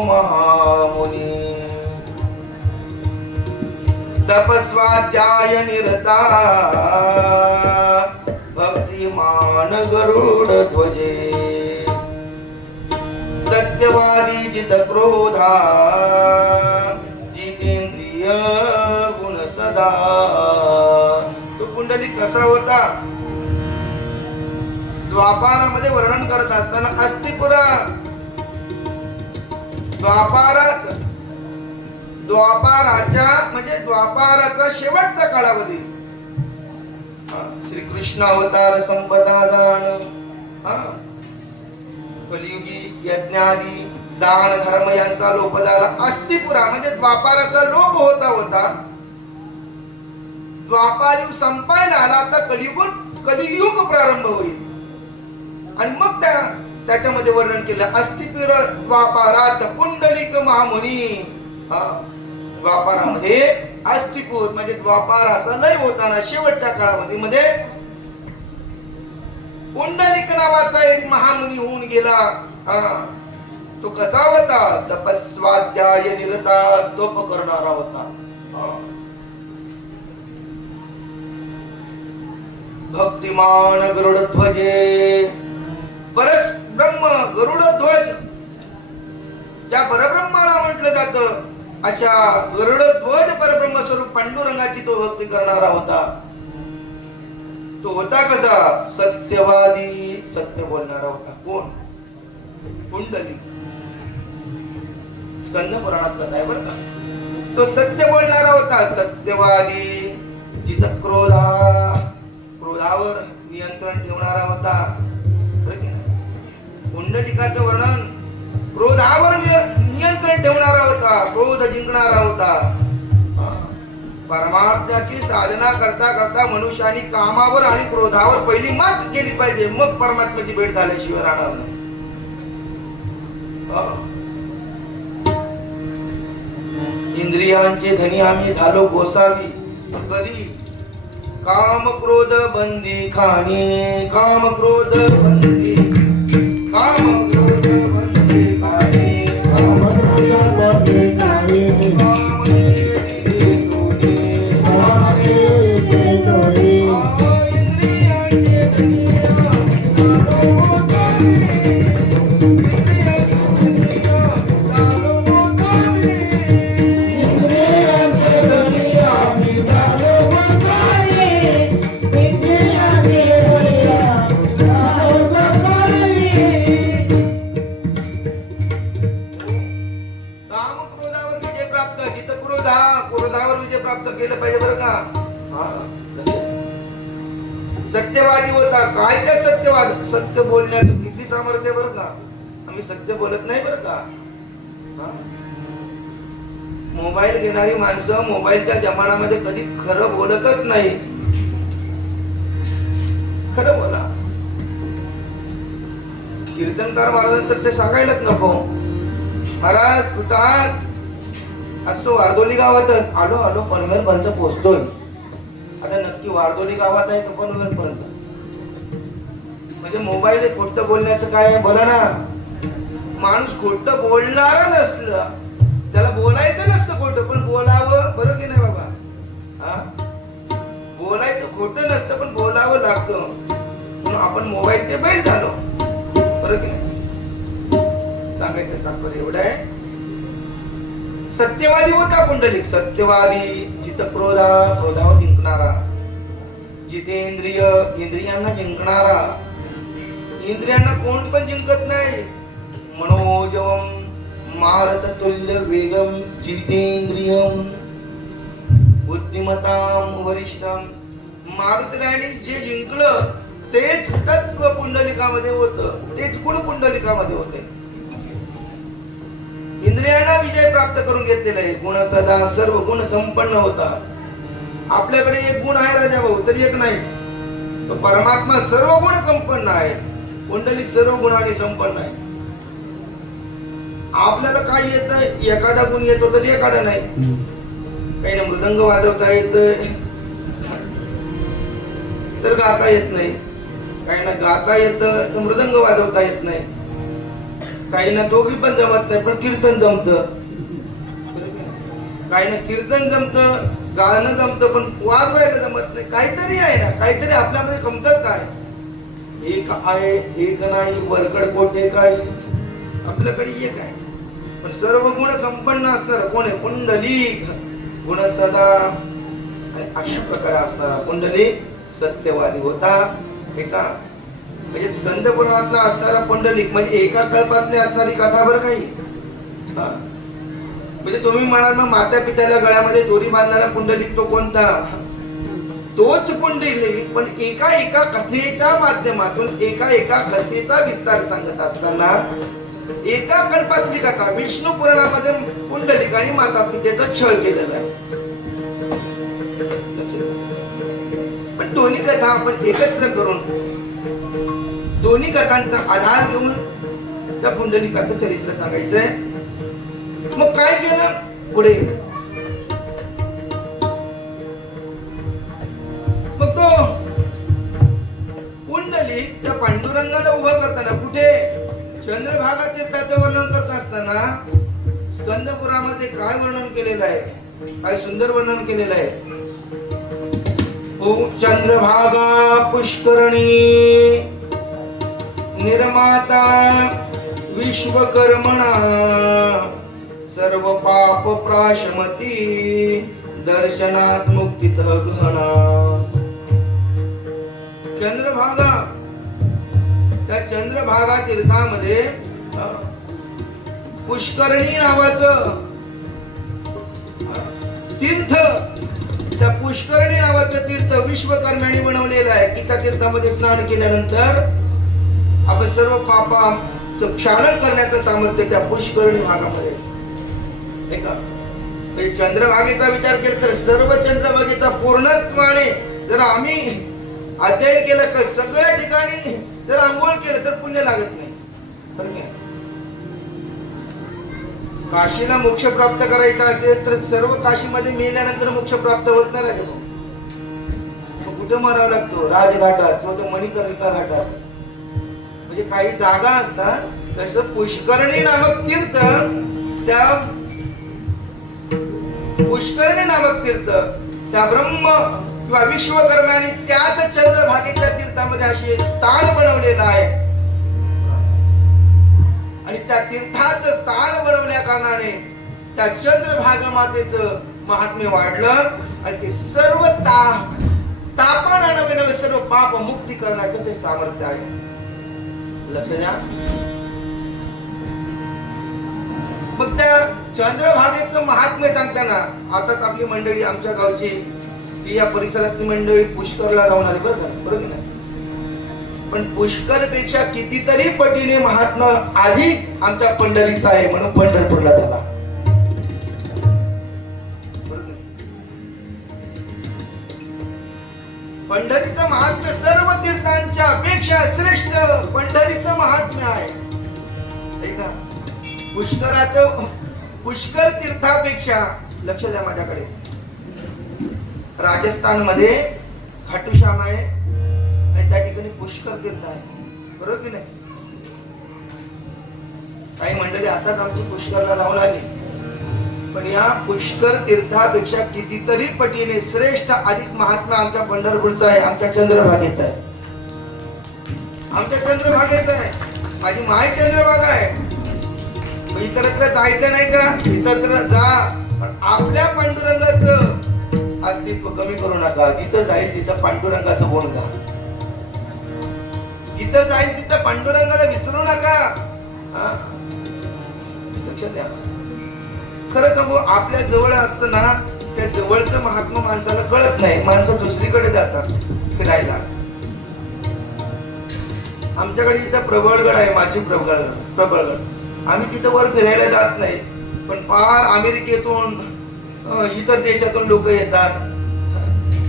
महामुनी तपस्वाध्याय निरता भक्ती भक्तिमान गरुड ध्वजे सत्यवादी जित क्रोधा जितेंद्रिय गुण सदा. तो पुंडलिक कसा होता? द्वापारामध्ये वर्णन करत असताना अस्तिपुरा द्वापाराच्या म्हणजे द्वापाराचा शेवटचा कालावधी श्रीकृष्ण अवतार संपदादान कलियुगी यज्ञादी दान धर्म यांचा लोप झाला. अस्तिपुरा म्हणजे द्वापाराचा लोप होता होता द्वापारयुग संपायला आला. आता कलियुग प्रारंभ होईल आणि मग त्याच्यामध्ये वर्णन केलं अस्तिपुर द्वापारात पुंडलिक महामुनी. द्वापारामध्ये अस्तिपूर म्हणजे द्वापाराचा लय होताना शेवटच्या काळामध्ये पुंडलिक नावाचा एक महामुनी होऊन गेला. तो कसा होता? तपस्वाध्याय निरता तप करणारा होता. भक्तिमान गरुड ध्वजे परस ब्रह्म गरुड ध्वज ज्या परब्रह्माला म्हटलं जातं अशा गरुड ध्वज परब्रह्म स्वरूप पांडुरंगाची तो भक्ती करणारा होता. तो होता कसा? सत्यवादी सत्य बोलणारा होता. कोण? पुंडलिक. स्कंद पुराणात कथा आहे बरं का. तो सत्य बोलणारा होता. सत्यवादी जित क्रोधावर नियंत्रण ठेवणारा होता. पुंडलिकाचं वर्णन क्रोधावर नियंत्रण ठेवणारा होता. क्रोध जिंकणारा होता. परमार्थाची साधना करता करता मनुष्याने कामावर आणि क्रोधावर पहिली मात केली पाहिजे. मग परमात्म्याची भेट झाल्याशिवाय राहणार नाही. इंद्रियांचे धनी आम्ही झालो गोसावी. कधी? काम क्रोध बंदी खाणी. काम क्रोध बंदी काम क्रोध बंदी खाणी. काम क्रोध बंदी खाणी. काम इंद्रियांचे धनी केलं पाहिजे बरं का. सत्यवादी होता. काय त्या सत्यवाद सत्य बोलण्याचं किती सामर्थ्य बरं का. आम्ही सत्य बोलत नाही बरं का. मोबाईल घेणारी माणसं मोबाईलच्या जमान्यामध्ये कधी खरं बोलतच नाही. खरं बोला. कीर्तनकार महाराज तर ते सांगायलाच नको. महाराज कुठात असतो? वारदोली गावातच. आलो आलो पनवेल पर्यंत पोहोचतोय. आता नक्की वारदोली गावात आहे तो पनवेल पर्यंत. म्हणजे मोबाईल खोटं बोलण्याचं काय आहे बरं ना. माणूस खोटं बोलणारा नसलं त्याला बोलायचं नसतं खोटं पण बोलावं. बरं की नाही बाबा. बोलायचं खोटं नसतं पण बोलावं लागतं. म्हणून आपण मोबाईलचे बैल झालो. बरं की नाही. सांगायचं तात्पर्य एवढं आहे. सत्यवादी होता पुंडलिक. सत्यवादी जित क्रोधावर जिंकणारा. जितेंद्रिय इंद्रियांना जिंकणारा. इंद्रियांना कोण पण जिंकत नाही. मनोजवम मारत तुल्य वेगम जितेंद्रियम बुद्धिमताम वरिष्ठम. मारुतीने जे जिंकलं तेच तत्व पुंडलिकामध्ये होतं. तेच गुण पुंडलिकामध्ये होते. इंद्रियांना विजय प्राप्त करून घेतलेला आहे. गुण सदा सर्व गुण संपन्न होता. आपल्याकडे एक गुण आहे राजा भाऊ तरी एक नाही. तो परमात्मा सर्व गुण संपन्न आहे. पुंडलिक सर्व गुणांनी संपन्न आहे. आपल्याला काय येतं? एखादा गुण येतो तरी एखादा नाही. काही ना मृदंग वाजवता येत तर गाता येत नाही. काही ना गाता येत तर मृदंग वाजवता येत नाही. काही ना दोघी पण जमत नाही पण कीर्तन जमत. काही ना कीर्तन जमत गाणं जमत पण वाजवायला जमत नाही. काहीतरी आहे ना. काहीतरी आपल्यामध्ये कमतरता आहे. एक आहे, एक नाही, वरकड कोठे काय, आपल्याकडे एक आहे. पण सर्व गुण संपन्न असणार कोण आहे? पुंडलिक. गुण सदा अशा प्रकारे असणारा पुंडलिक सत्यवादी होता. एका म्हणजे स्कंद पुराणातला असणारा पुंडलिक म्हणजे एका कल्पातली असणारी कथा बरं काही. म्हणजे तुम्ही म्हणाल मग माता पित्याला गळ्यामध्ये दोरी बांधणारा पुंडलिक तो कोणता? तोच पुंडलिक, पण एका कथेच्या माध्यमातून एका कथेचा विस्तार सांगत असताना एका कल्पातली कथा विष्णू पुराणामध्ये पुंडलिक आणि माता पितेचा छळ केलेला आहे. पण दोन्ही कथा आपण एकत्र करून दोन्ही कथांचा आधार घेऊन त्या पुंडलिकाचं चरित्र सांगायचंय. मग काय केलं पुढे? मग तो पुंडलिक त्या पांडुरंगाला उभं करताना कुठे? चंद्रभागा तीर्थाचं वर्णन करत असताना स्कंदपुरामध्ये काय वर्णन केलेलं आहे? काय सुंदर वर्णन केलेलं आहे. चंद्रभागा पुष्करणी निर्माता विश्वकर्मणा सर्व पाप प्राशमती दर्शनात मुक्तितः गहना. चंद्रभागा, त्या चंद्रभागा तीर्थामध्ये पुष्करणी नावाचं तीर्थ, त्या पुष्करणी नावाचं तीर्थ विश्वकर्म्याने बनवलेलं आहे की त्या तीर्थामध्ये स्नान केल्यानंतर आपण सर्व पापाचं क्षालन करण्याचं सामर्थ्य त्या पुष्करणी भागामध्ये. चंद्रभागेचा विचार केला तर सर्व चंद्रभागेचा पूर्णत्वाने जर आम्ही अध्ययन केलं तर सगळ्या ठिकाणी जर आंघोळ केलं तर पुण्य लागत नाही. बरं का? काशीला मोक्ष प्राप्त करायचा असेल तर सर्व काशीमध्ये मेल्यानंतर मोक्ष प्राप्त होत नाही राजा. कुठे मरावं लागतो? राजघाटात किंवा तो मणिकर्णिका घाटात. म्हणजे काही जागा असतात. तसं पुष्करणी नामक तीर्थ, त्या पुष्करणी नामक तीर्थ त्या ब्रह्म किंवा विश्वकर्म्याने त्याच चंद्रभागेच्या तीर्थामध्ये असे स्थान बनवलेलं आहे. आणि त्या तीर्थाचं स्थान बनवल्या कारणाने त्या चंद्रभागा मातेचं महात्म्य वाढलं आणि ते सर्व तापाना नवे सर्व पाप मुक्ती करण्याचं ते सामर्थ्य आहे. लक्ष द्या. मग त्या चंद्रभागेचं महात्म्य सांगताना आताच आपली मंडळी आमच्या गावची की या परिसरातली मंडळी पुष्करला जाऊन आली बरं का. बरोबर की नाही? पण पुष्कर पेक्षा कितीतरी पटीने महात्मा अधिक आमच्या पंढरीचा आहे म्हणून पंढरपूरला झाला. पंढरीचं महात्म्य सर्व तीर्थांच्या पेक्षा श्रेष्ठ पंढरीचं महात्म्य आहे. पुष्कराचं पुष्कर तीर्थापेक्षा, लक्ष द्या माझ्याकडे, राजस्थान मध्ये खाटूश्याम आहे आणि त्या ठिकाणी पुष्कर तीर्थ आहे. बरोबर की नाही? काही मंडळी आताच आमची पुष्करला जाऊन आली. पण या पुष्कर तीर्थापेक्षा कितीतरी पटीने श्रेष्ठ अधिक महात्मा आमच्या पंढरपूरचा आहे, आमच्या चंद्रभागेचा आहे. आमच्या चंद्रभागेचा आहे. माझी माय चंद्रभागा आहे. इतरत्र जायचं नाही का? इतरत्र जा, पण आपल्या पांडुरंगाचं अस्तित्व कमी करू नका. जिथं जाईल तिथं पांडुरंगाचं गुण घ्या. जिथं जाईल तिथं पांडुरंगाला विसरू नका. लक्षात द्या. खरं सांगू, आपल्या जवळ असतं ना, त्या जवळचं महात्मा माणसाला कळत नाही. माणसं दुसरीकडे जातात फिरायला. आमच्याकडे इथं प्रबळगड आहे, माझी प्रबळगड. आम्ही तिथं वर फिरायला जात नाही, पण फार अमेरिकेतून इतर देशातून लोक येतात.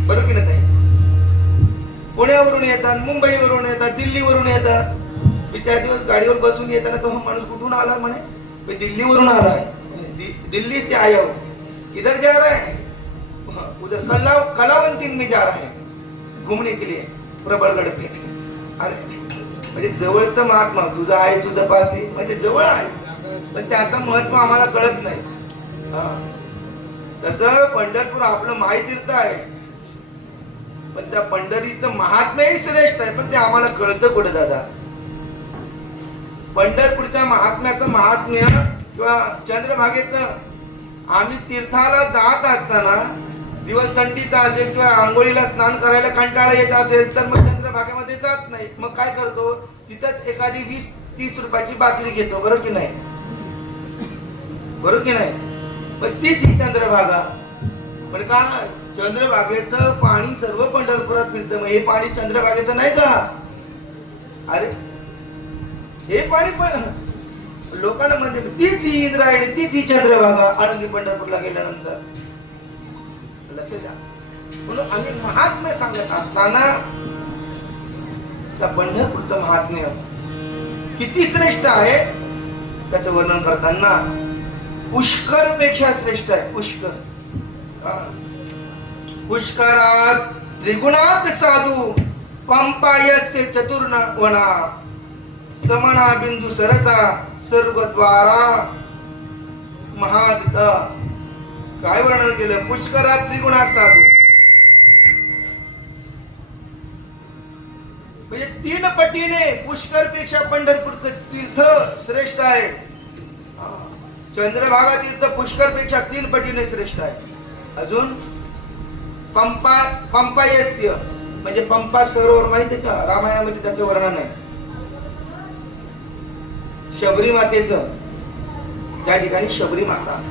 बरोबर की नाही? पुण्यावरून येतात, मुंबईवरून येतात, दिल्लीवरून येतात. मी त्या दिवस गाडीवर बसून येताना तो माणूस कुठून आला म्हणे, मी दिल्लीवरून आला आहे. दिल्ली से आया हूं, इधर जा रहा है, उधर कलावंतीन में जा रहा है घूमने के लिए प्रबळगड पे. अरे म्हणजे जवळचं महात्मा तुझा आहे, तुझं पासी म्हणजे जवळ आहे, पण त्याचं महत्व आम्हाला कळत नाही. तसं पंढरपूर आपलं मायतीर्थ आहे. पण त्या पंढरीचं महात्म्यही श्रेष्ठ आहे, पण ते आम्हाला कळतं कुठं दादा? पंढरपूरच्या महात्म्याचं महात्म्य किंवा चंद्रभागेचं, आम्ही तीर्थाला जात असताना दिवस थंडीचा असेल किंवा आंघोळीला स्नान करायला कंटाळा येत असेल तर मग चंद्रभागेमध्ये जात नाही. मग काय करतो, तिथंच एखादी 20-30 रुपयाची बाटली घेतो, बरोबर की नाही? बरोबर की नाही? पण तीच ही चंद्रभागा. पण का चंद्रभागेचं पाणी सर्व पंढरपुरात फिरतं, मग हे पाणी चंद्रभागेचं नाही का? अरे हे पाणी लोकांना म्हणजे तीच ही इंद्रायणी, तीच ही चंद्रभागा आळंदी पंढरपूरला गेल्यानंतर. लक्ष द्या. म्हणून आम्ही महात्म्य सांगत असताना त्या पंढरपूरचं महात्म्य किती श्रेष्ठ आहे त्याचं वर्णन करताना पुष्कर पेक्षा श्रेष्ठ आहे. पुष्कर, पुष्करात त्रिगुणात साधू पंपायस्य चतुर्वना समना बिंदू सरसा सर्वद्वारा महादता. काय वर्णन केलं? पुष्करात त्रिगुणात साधू म्हणजे 3 पटीने पुष्कर पेक्षा पंढरपूरचं तीर्थ श्रेष्ठ आहे. चंद्रभागा तीर्थ पुष्कर पेक्षा 3 पटीने श्रेष्ठ आहे. अजून पंपायस्य म्हणजे पंपा सरोवर माहिती का? रामायणामध्ये त्याचं वर्णन आहे. शबरी मातेचं, त्या ठिकाणी शबरी माता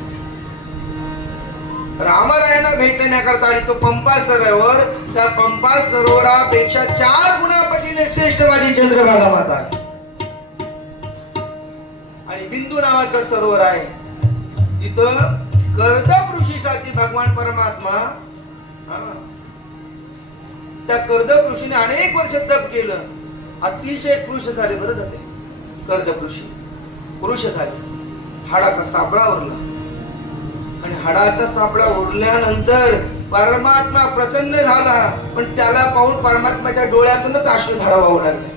रामरायांना भेटण्याकरता आली. तो पंपा सरोवर, त्या पंपा सरोवरापेक्षा 4 गुणापटीने श्रेष्ठ माझी चंद्रभागा माता आहे. आणि बिंदू नावाचं सरोवर आहे, तिथं कर्दम ऋषीसाठी भगवान परमात्मा, त्या कर्दम ऋषीने अनेक वर्ष तप केलं, अतिशय कृश झाले. बरं का? ते कर्दम ऋषी कृश झाले, हाडाचा सापळा उरला. आणि हाडाचा सापळा उरल्यानंतर परमात्मा प्रसन्न झाला, पण त्याला पाहून परमात्म्याच्या डोळ्यातूनच अश्रुधारा वाहू लागल्या.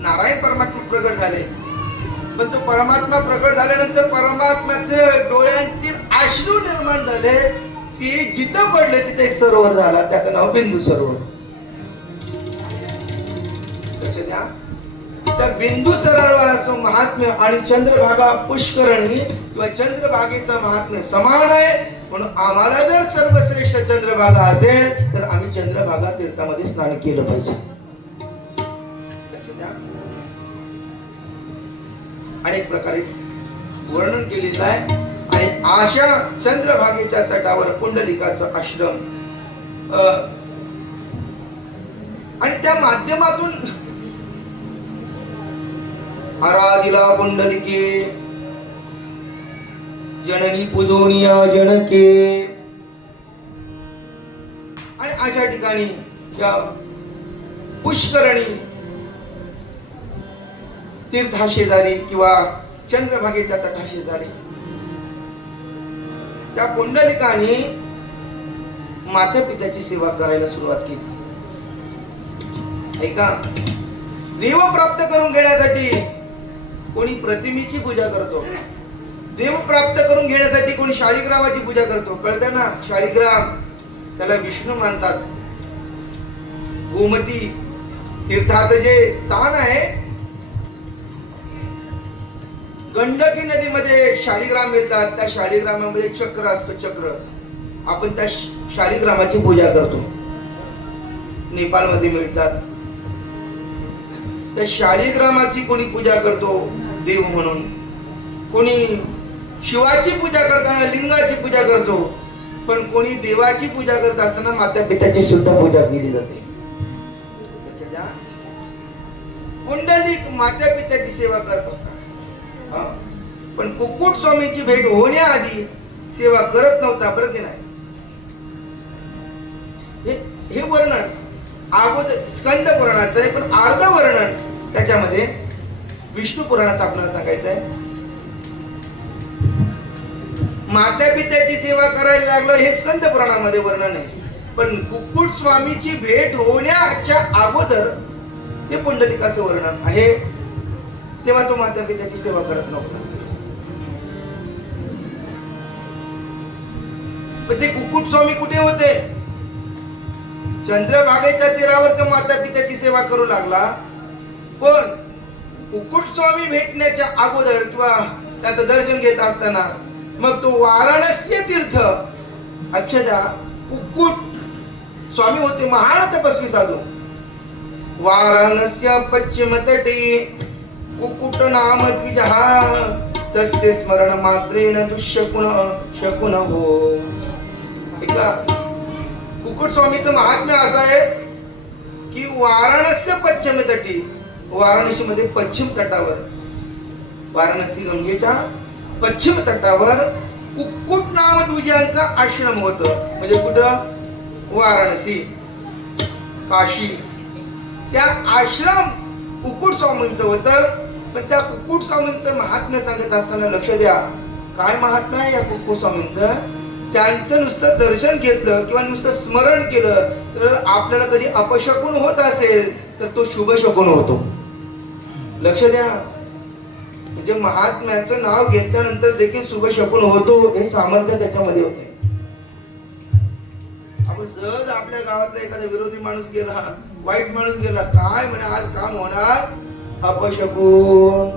नारायण परमात्मा प्रगट झाले, पण तो परमात्मा प्रगट झाल्यानंतर परमात्म्याचे डोळ्यांतील अश्रू निर्माण झाले. ते जिथं पडले तिथे एक सरोवर झाला, त्याचं नाव बिंदू सरोवर. त्या बिंदू सरोवराचं महात्म्य आणि चंद्रभागा पुष्करणी किंवा चंद्रभागेचं महात्म्य समान आहे. म्हणून आम्हाला जर सर्वश्रेष्ठ चंद्रभागा असेल तर आम्ही चंद्रभागा तीर्थामध्ये स्नान केलं पाहिजे. अनेक प्रकारे वर्णन केलेलं आहे. आणि अशा चंद्रभागेच्या तटावर पुंडलिकाचं आश्रम आणि त्या माध्यमातून आराधिला पुंडलिके जननी पूजोनिया जनके. आणि अशा ठिकाणी या पुष्करणी तीर्थाशेजारी किंवा चंद्रभागेच्या तटाशेजारी त्या पुंडलिकाने माता पित्याची सेवा करायला सुरुवात केली. ऐका, देव प्राप्त करून घेण्यासाठी कोणी प्रतिमेची पूजा करतो, देव प्राप्त करून घेण्यासाठी कोणी शाळीग्रामाची पूजा करतो. कळतं ना? शाळीग्राम त्याला विष्णू मानतात. गोमती तीर्थाचं जे स्थान आहे, गंडकी नदीमध्ये शाळीग्राम मिळतात. त्या शाळीग्रामामध्ये चक्र असतो, चक्र. आपण त्या शाळीग्रामाची पूजा करतो. नेपाळमध्ये मिळतात. त्या शाळीग्रामाची कोणी पूजा करतो देव म्हणून, कोणी शिवाची पूजा करताना लिंगाची पूजा करतो, पण कोणी देवाची पूजा करत असताना माता पित्याची सुद्धा पूजा केली जाते. पुंडलिक माता पित्याची सेवा करत होता, पण कुक्कुट स्वामींची भेट होण्याआधी सेवा करत नव्हता. बरं की नाही? हे वर्णन अगोदर स्कंद पुराणाचं आहे, पण अर्ध वर्णन त्याच्यामध्ये विष्णू पुराणाचं आपल्याला सांगायचं आहे. माता पित्याची सेवा करायला लागलो हे स्कंद पुराणामध्ये वर्णन आहे, पण कुक्कुट स्वामीची भेट होण्याच्या अगोदर ते पुंडलिकाचं वर्णन आहे. तेव्हा तो माता पित्याची सेवा करत नव्हता. पण ते कुक्कुट स्वामी कुठे होते? चंद्रभागेच्या तीरावर तर माता पित्याची सेवा करू लागला, पण कुक्कुट स्वामी भेटण्याच्या अगोदर किंवा त्याचं दर्शन घेत असताना मग तो वाराणसी तीर्थ, अक्षदा कुक्कुट स्वामी होते महान तपस्वी साधू. वाराणस्य पश्चिम तटे कुक्कुट नाम द्विजहा तस्य स्मरण मात्रेन दुष्शकुन हो. ऐका, कुक्कुट स्वामीचं महात्म्य असं आहे की वाराणस्य पश्चिम तटी, वाराणसी मध्ये पश्चिम तटावर, वाराणसी गंगेच्या पश्चिम तटावर कुक्कुट नाम द्विजांचा आश्रम होत. म्हणजे कुठं? वाराणसी, काशी. त्या आश्रम कुक्कुट स्वामींचं होतं. पण त्या कुक्कुट स्वामींचं महात्म्य सांगत असताना लक्ष द्या, काय महात्म्य आहे या कुक्कुट स्वामींचं. त्यांचं नुसतं दर्शन घेतलं किंवा नुसतं स्मरण केलं तर आपल्याला कधी अपशकुन होत असेल तर तो शुभ शकुन होतो. लक्ष द्या, म्हणजे महात्म्याचं नाव घेतल्यानंतर देखील शुभ शकुन होतो, हे सामर्थ्य त्याच्यामध्ये होते. आपण सहज आपल्या गावातला एखादा विरोधी माणूस गेला, वाईट माणूस गेला, काय म्हणे आज काम होणार, अपशकुन.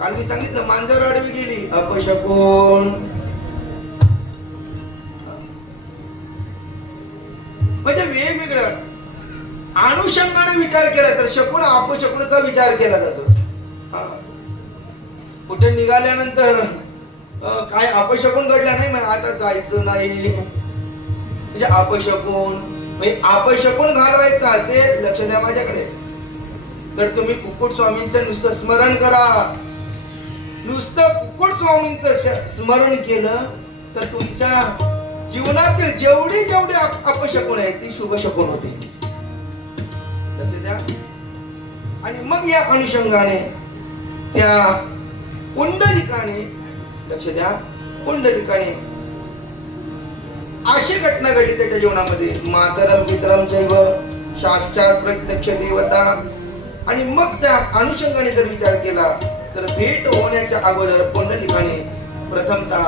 काल मी सांगितलं मांजर आडवी गेली, अपशकुन. म्हणजे वेगवेगळं अनुषंगाने विचार केला तर शकुन अपशकुनाचा विचार केला जातो. कुठे निघाल्यानंतर काय अपशकुन घडला नाही म्हणा, आता जायचं नाही, म्हणजे अपशकुन. म्हणजे अपशकुन घालवायचं असेल, लक्ष द्या माझ्याकडे, तर तुम्ही कुक्कुट स्वामींचं नुसतं स्मरण करा. नुसतं कुक्कुट स्वामींचं स्मरण केलं तर तुमच्या जीवनातील जेवढे अपशकुन आहे ती शुभ शकुन होते. लक्ष द्या. आणि मग या अनुषंगाने त्या पुंडलिकाने, लक्ष द्या, पुंडलिकाने अशी घटना घडली त्याच्या जीवनामध्ये. मातरम पितरम जैव साक्षात प्रत्यक्ष देवता. आणि मग त्या अनुषंगाने जर विचार केला तर भेट होण्याच्या अगोदर पुंडलिकाने प्रथमतः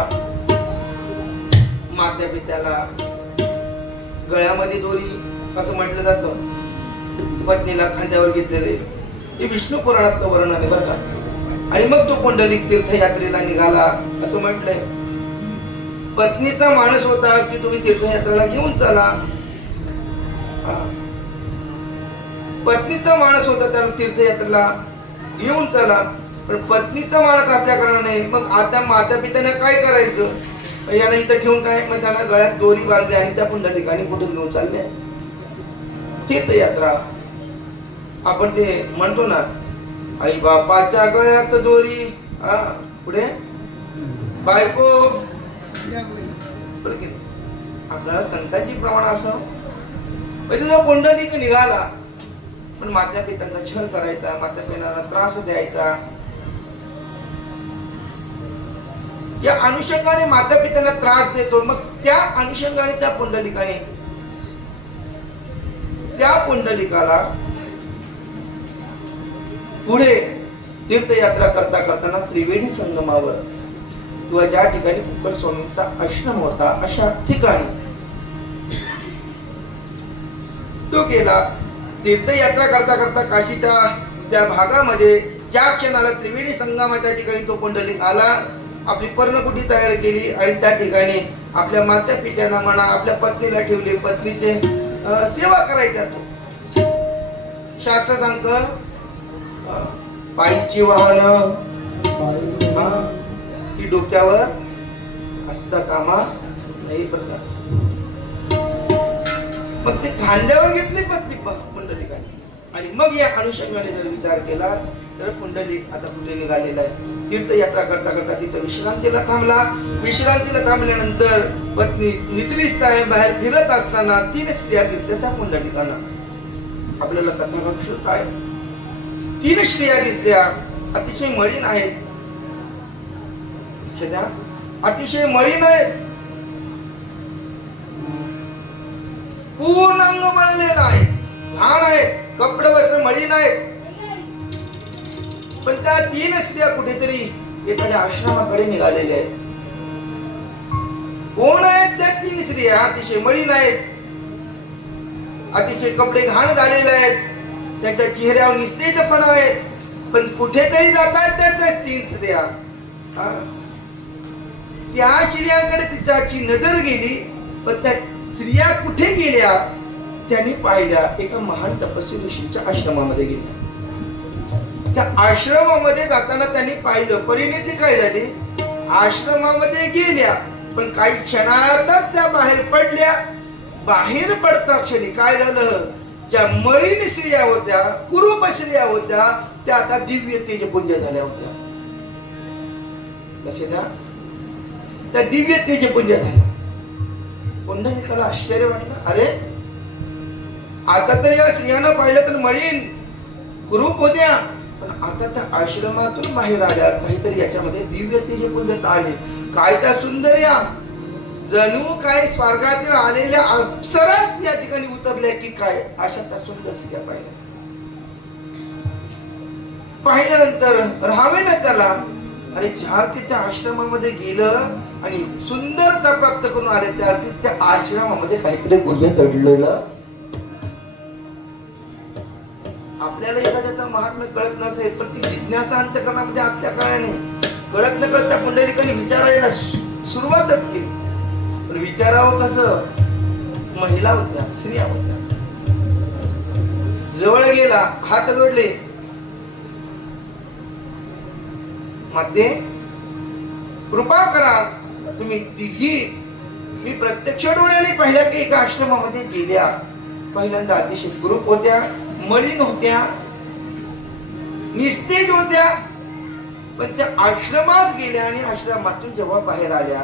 मात्या पित्याला गळ्यामध्ये दोरी असं म्हटलं जातं, पत्नीला खांद्यावर घेतलेले, हे विष्णू पुराणात वर्णन आहे बरं का. आणि मग तो पुंडलिक तीर्थयात्रेला निघाला असं म्हटलंय. पत्नीचा मानस होता की तुम्ही तीर्थयात्रेला घेऊन चला, पत्नीचा मानस होता त्याला तीर्थयात्रेला घेऊन चला. पण पत्नीचा मानस असल्या कारणाने मग आता माता पित्याने काय करायचं, याला इथं ठेवून काय, मग त्यांना गळ्यात दोरी बांधली आणि त्या पुंडलिकाने कुठून घेऊन चालले तीर्थयात्रा. आपण ते म्हणतो ना, आई बापाच्या गळ्यात दोरी, पुढे बायको. आपल्याला संतांची प्रमाण असं म्हणजे जो पुंडलिक निघाला पण माता पित्यांचा छळ करायचा, माता पित्यांना त्रास द्यायचा. या अनुषंगाने माता पित्यांना त्रास देतो. मग त्या अनुषंगाने त्या पुंडलिकाला पुढे तीर्थयात्रा करताना त्रिवेणी संगमावर किंवा ज्या ठिकाणी कुक्कुट स्वामींचा आश्रम होता अशा ठिकाणी तो गेला. तीर्थयात्रा करता काशीच्या त्या भागामध्ये ज्या क्षणाला त्रिवेणी संगमाच्या ठिकाणी तो पुंडलिक आला, आपली पर्णकुटी तयार केली आणि त्या ठिकाणी आपल्या माता पित्यांना म्हणा, आपल्या पत्नीला ठेवले, पत्नीचे सेवा करायच्या. तो शास्त्र सांगतं पायीची वाहन ही डोक्यावर असता कामा नाही प्रकार. मग ते खांद्यावर घेतली पत्नी पुंडलिकाने. आणि मग या अनुषंगाने जर विचार केला तर पुंडलिक आता कुठे निघालेला आहे, तीर्थयात्रा करता तिथं विश्रांतीला थांबला. विश्रांतीला थांबल्यानंतर पत्नी निद्रिस्त आहे, बाहेर फिरत असताना 3 स्त्रिया दिसल्या त्या पुंडलिकांना. आपल्याला कथा लक्षात आहे, 3 स्त्रिया दिसल्या, अतिशय मळीण आहेत, अतिशय मळीण आहेत, पूर्ण अंग मळलेलं आहे, घाण आहे, कपडे वस्त्र मळीण आहेत. पण त्या 3 स्त्रिया कुठेतरी एखाद्या आश्रमाकडे निघालेल्या आहेत. कोण आहेत त्या 3 स्त्रिया? अतिशय मळीन आहेत, अतिशय कपडे घाण झालेले आहेत, त्यांच्या चेहऱ्यावर निस्तेजपणा आहे, पण कुठेतरी जातात त्या 3 स्त्रिया. त्या स्त्रियांकडे त्याची नजर गेली, पण त्या स्त्रिया कुठे गेल्या? त्यांनी पाहिल्या एका महान तपस्वी ऋषीच्या आश्रमामध्ये गेल्या. त्या आश्रमामध्ये जाताना त्यांनी पाहिलं, परिणिती काय झाली? आश्रमामध्ये गेल्या, पण काही क्षणातच त्या बाहेर पडल्या. बाहेर पडता क्षणी काय झालं? ज्या मळीन स्त्रिया होत्या, कुरूप स्त्रिया होत्या, त्या आता दिव्य तेजपुंज झाल्या होत्या. लक्ष द्या, त्या दिव्य तेजपुंज झाल्या. पुन्हा त्याला आश्चर्य वाटलं, अरे आता तर या स्त्रियांना पाहिलं तर मळीन कुरूप होत्या, पण आता त्या आश्रमातून बाहेर आल्या, काहीतरी याच्यामध्ये दिव्य तेजपुंज आले. काय त्या सुंदर्या, जणू काय स्वर्गातील आलेल्या अप्सराच या ठिकाणी उतरल्या की काय, अशा त्या सुंदर स्त्रिया पाहिल्या. पाहिल्यानंतर राहावेना त्याला, अरे ज्या ते त्या आश्रमामध्ये गेलं आणि सुंदरता प्राप्त करून आले, त्या आश्रमामध्ये काहीतरी गुह्य दडलेलं. आपल्याला एखाद्याचं महात्म्य कळत नसेल, पण ती जिज्ञासा अंतःकरणामध्ये आपल्या काळाने कळत न कळत त्या पुंडलिकाने विचारायला सुरुवातच केली. पण विचारावं कसं? महिला होत्या, स्त्रिया होत्या. जवळ गेला, हात जोडले, माते कृपा करा, तुम्ही तिघी मी प्रत्यक्ष डोळ्याने पाहिल्या की एका आश्रमामध्ये गेल्या. पहिल्यांदा अतिशय कुरूप होत्या, मळीन होत्या, निस्तेज होत्या, पण त्या आश्रमात गेल्या आणि आश्रमातून जेव्हा बाहेर आल्या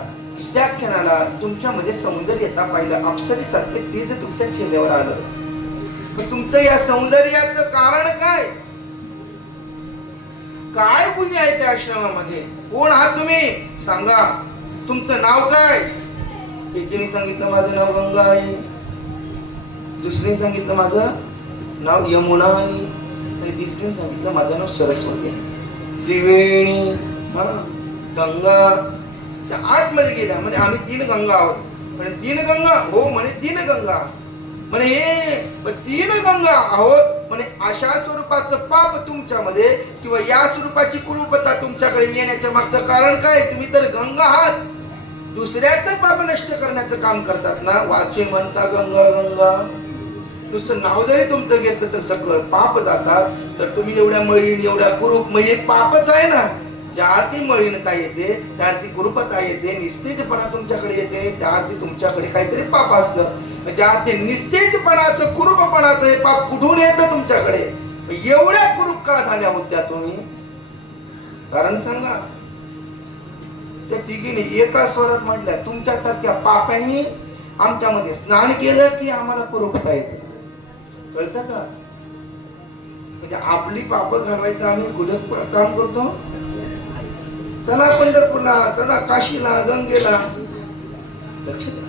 त्या क्षणाला तुमच्यामध्ये सौंदर्यता पाहिलं, अप्सरेसारखे तेज तुमच्या चेहऱ्यावर आलं. पण तुमचं या सौंदर्याचं कारण काय? काय पुण्य आहे त्या आश्रमामध्ये? कोण आहात तुम्ही? सांगा. तुमचं नाव काय? एकीने सांगितलं माझं नाव गंगा आहे, दुसरीने सांगितलं माझं नाव यमुना आहे, आणि तिसरीने सांगितलं माझं नाव सरस्वती आहे. त्रिवेणी, गंगा. त्या आतमध्ये गेल्या, म्हणजे आम्ही 3 गंगा आहोत. म्हणे 3 गंगा? हो म्हणे 3 गंगा. म्हणे हे 3 गंगा आहोत, म्हणे अशा स्वरूपाचं पाप तुमच्यामध्ये किंवा या स्वरूपाची कुरूपता तुमच्याकडे येण्याच्या मागचं कारण काय? तुम्ही तर गंगा आहात, दुसऱ्याचं पाप नष्ट करण्याचं काम करतात ना. वाचे म्हणता गंगा गंगा, नुसतं नाव जरी तुमचं घेतलं तर सगळं पाप जातात. तर तुम्ही एवढ्या मळीन, एवढ्या कुरूप, म्हणजे पापच आहे ना. ज्या अर्थी मळीनता येते, त्या अर्थी कुरूपता येते, निस्तेजपणा तुमच्याकडे येते, त्या अर्थी तुमच्याकडे काहीतरी पाप असतं. ज्या अर्थी निस्तेजपणाचं, कुरूपपणाचं हे पाप कुठून येतं तुमच्याकडे? एवढ्या कुरूप का झाल्या होत्या तुम्ही? कारण सांगा. त्या तिघीने एका स्वरात म्हटल्या, तुमच्यासारख्या पापांनी आमच्यामध्ये स्नान केलं की आम्हाला कुरूपता येते. कळतं का? म्हणजे आपली पाप घालवायचं आम्ही कुठे काम करतो? चला पंढरपूरला, चला काशीला, गंगेला. लक्ष द्या.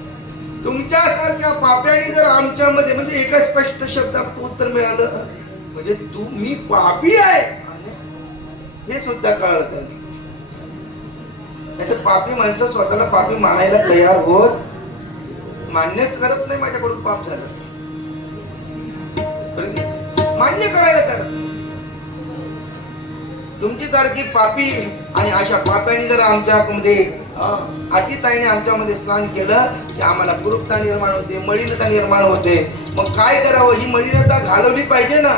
तुमच्यासारख्या पाप्याने जर आमच्यामध्ये, म्हणजे एका स्पष्ट शब्दात उत्तर मिळालं, म्हणजे तुम्ही पापी आहे हे सुद्धा कळतं. त्याचे पापी माणसं स्वतःला पापी मानायला तयार होत, मान्यच करत नाही माझ्याकडून पाप झालं, मान्य करायला करत. तुमची सारखी पापी आणि अशा पाप्याने जर आमच्यामध्ये अतिताईने आमच्यामध्ये स्नान केलं की आम्हाला कुरूपता निर्माण होते, मळीनता निर्माण होते. मग काय करावं? ही मळीनता घालवली पाहिजे ना,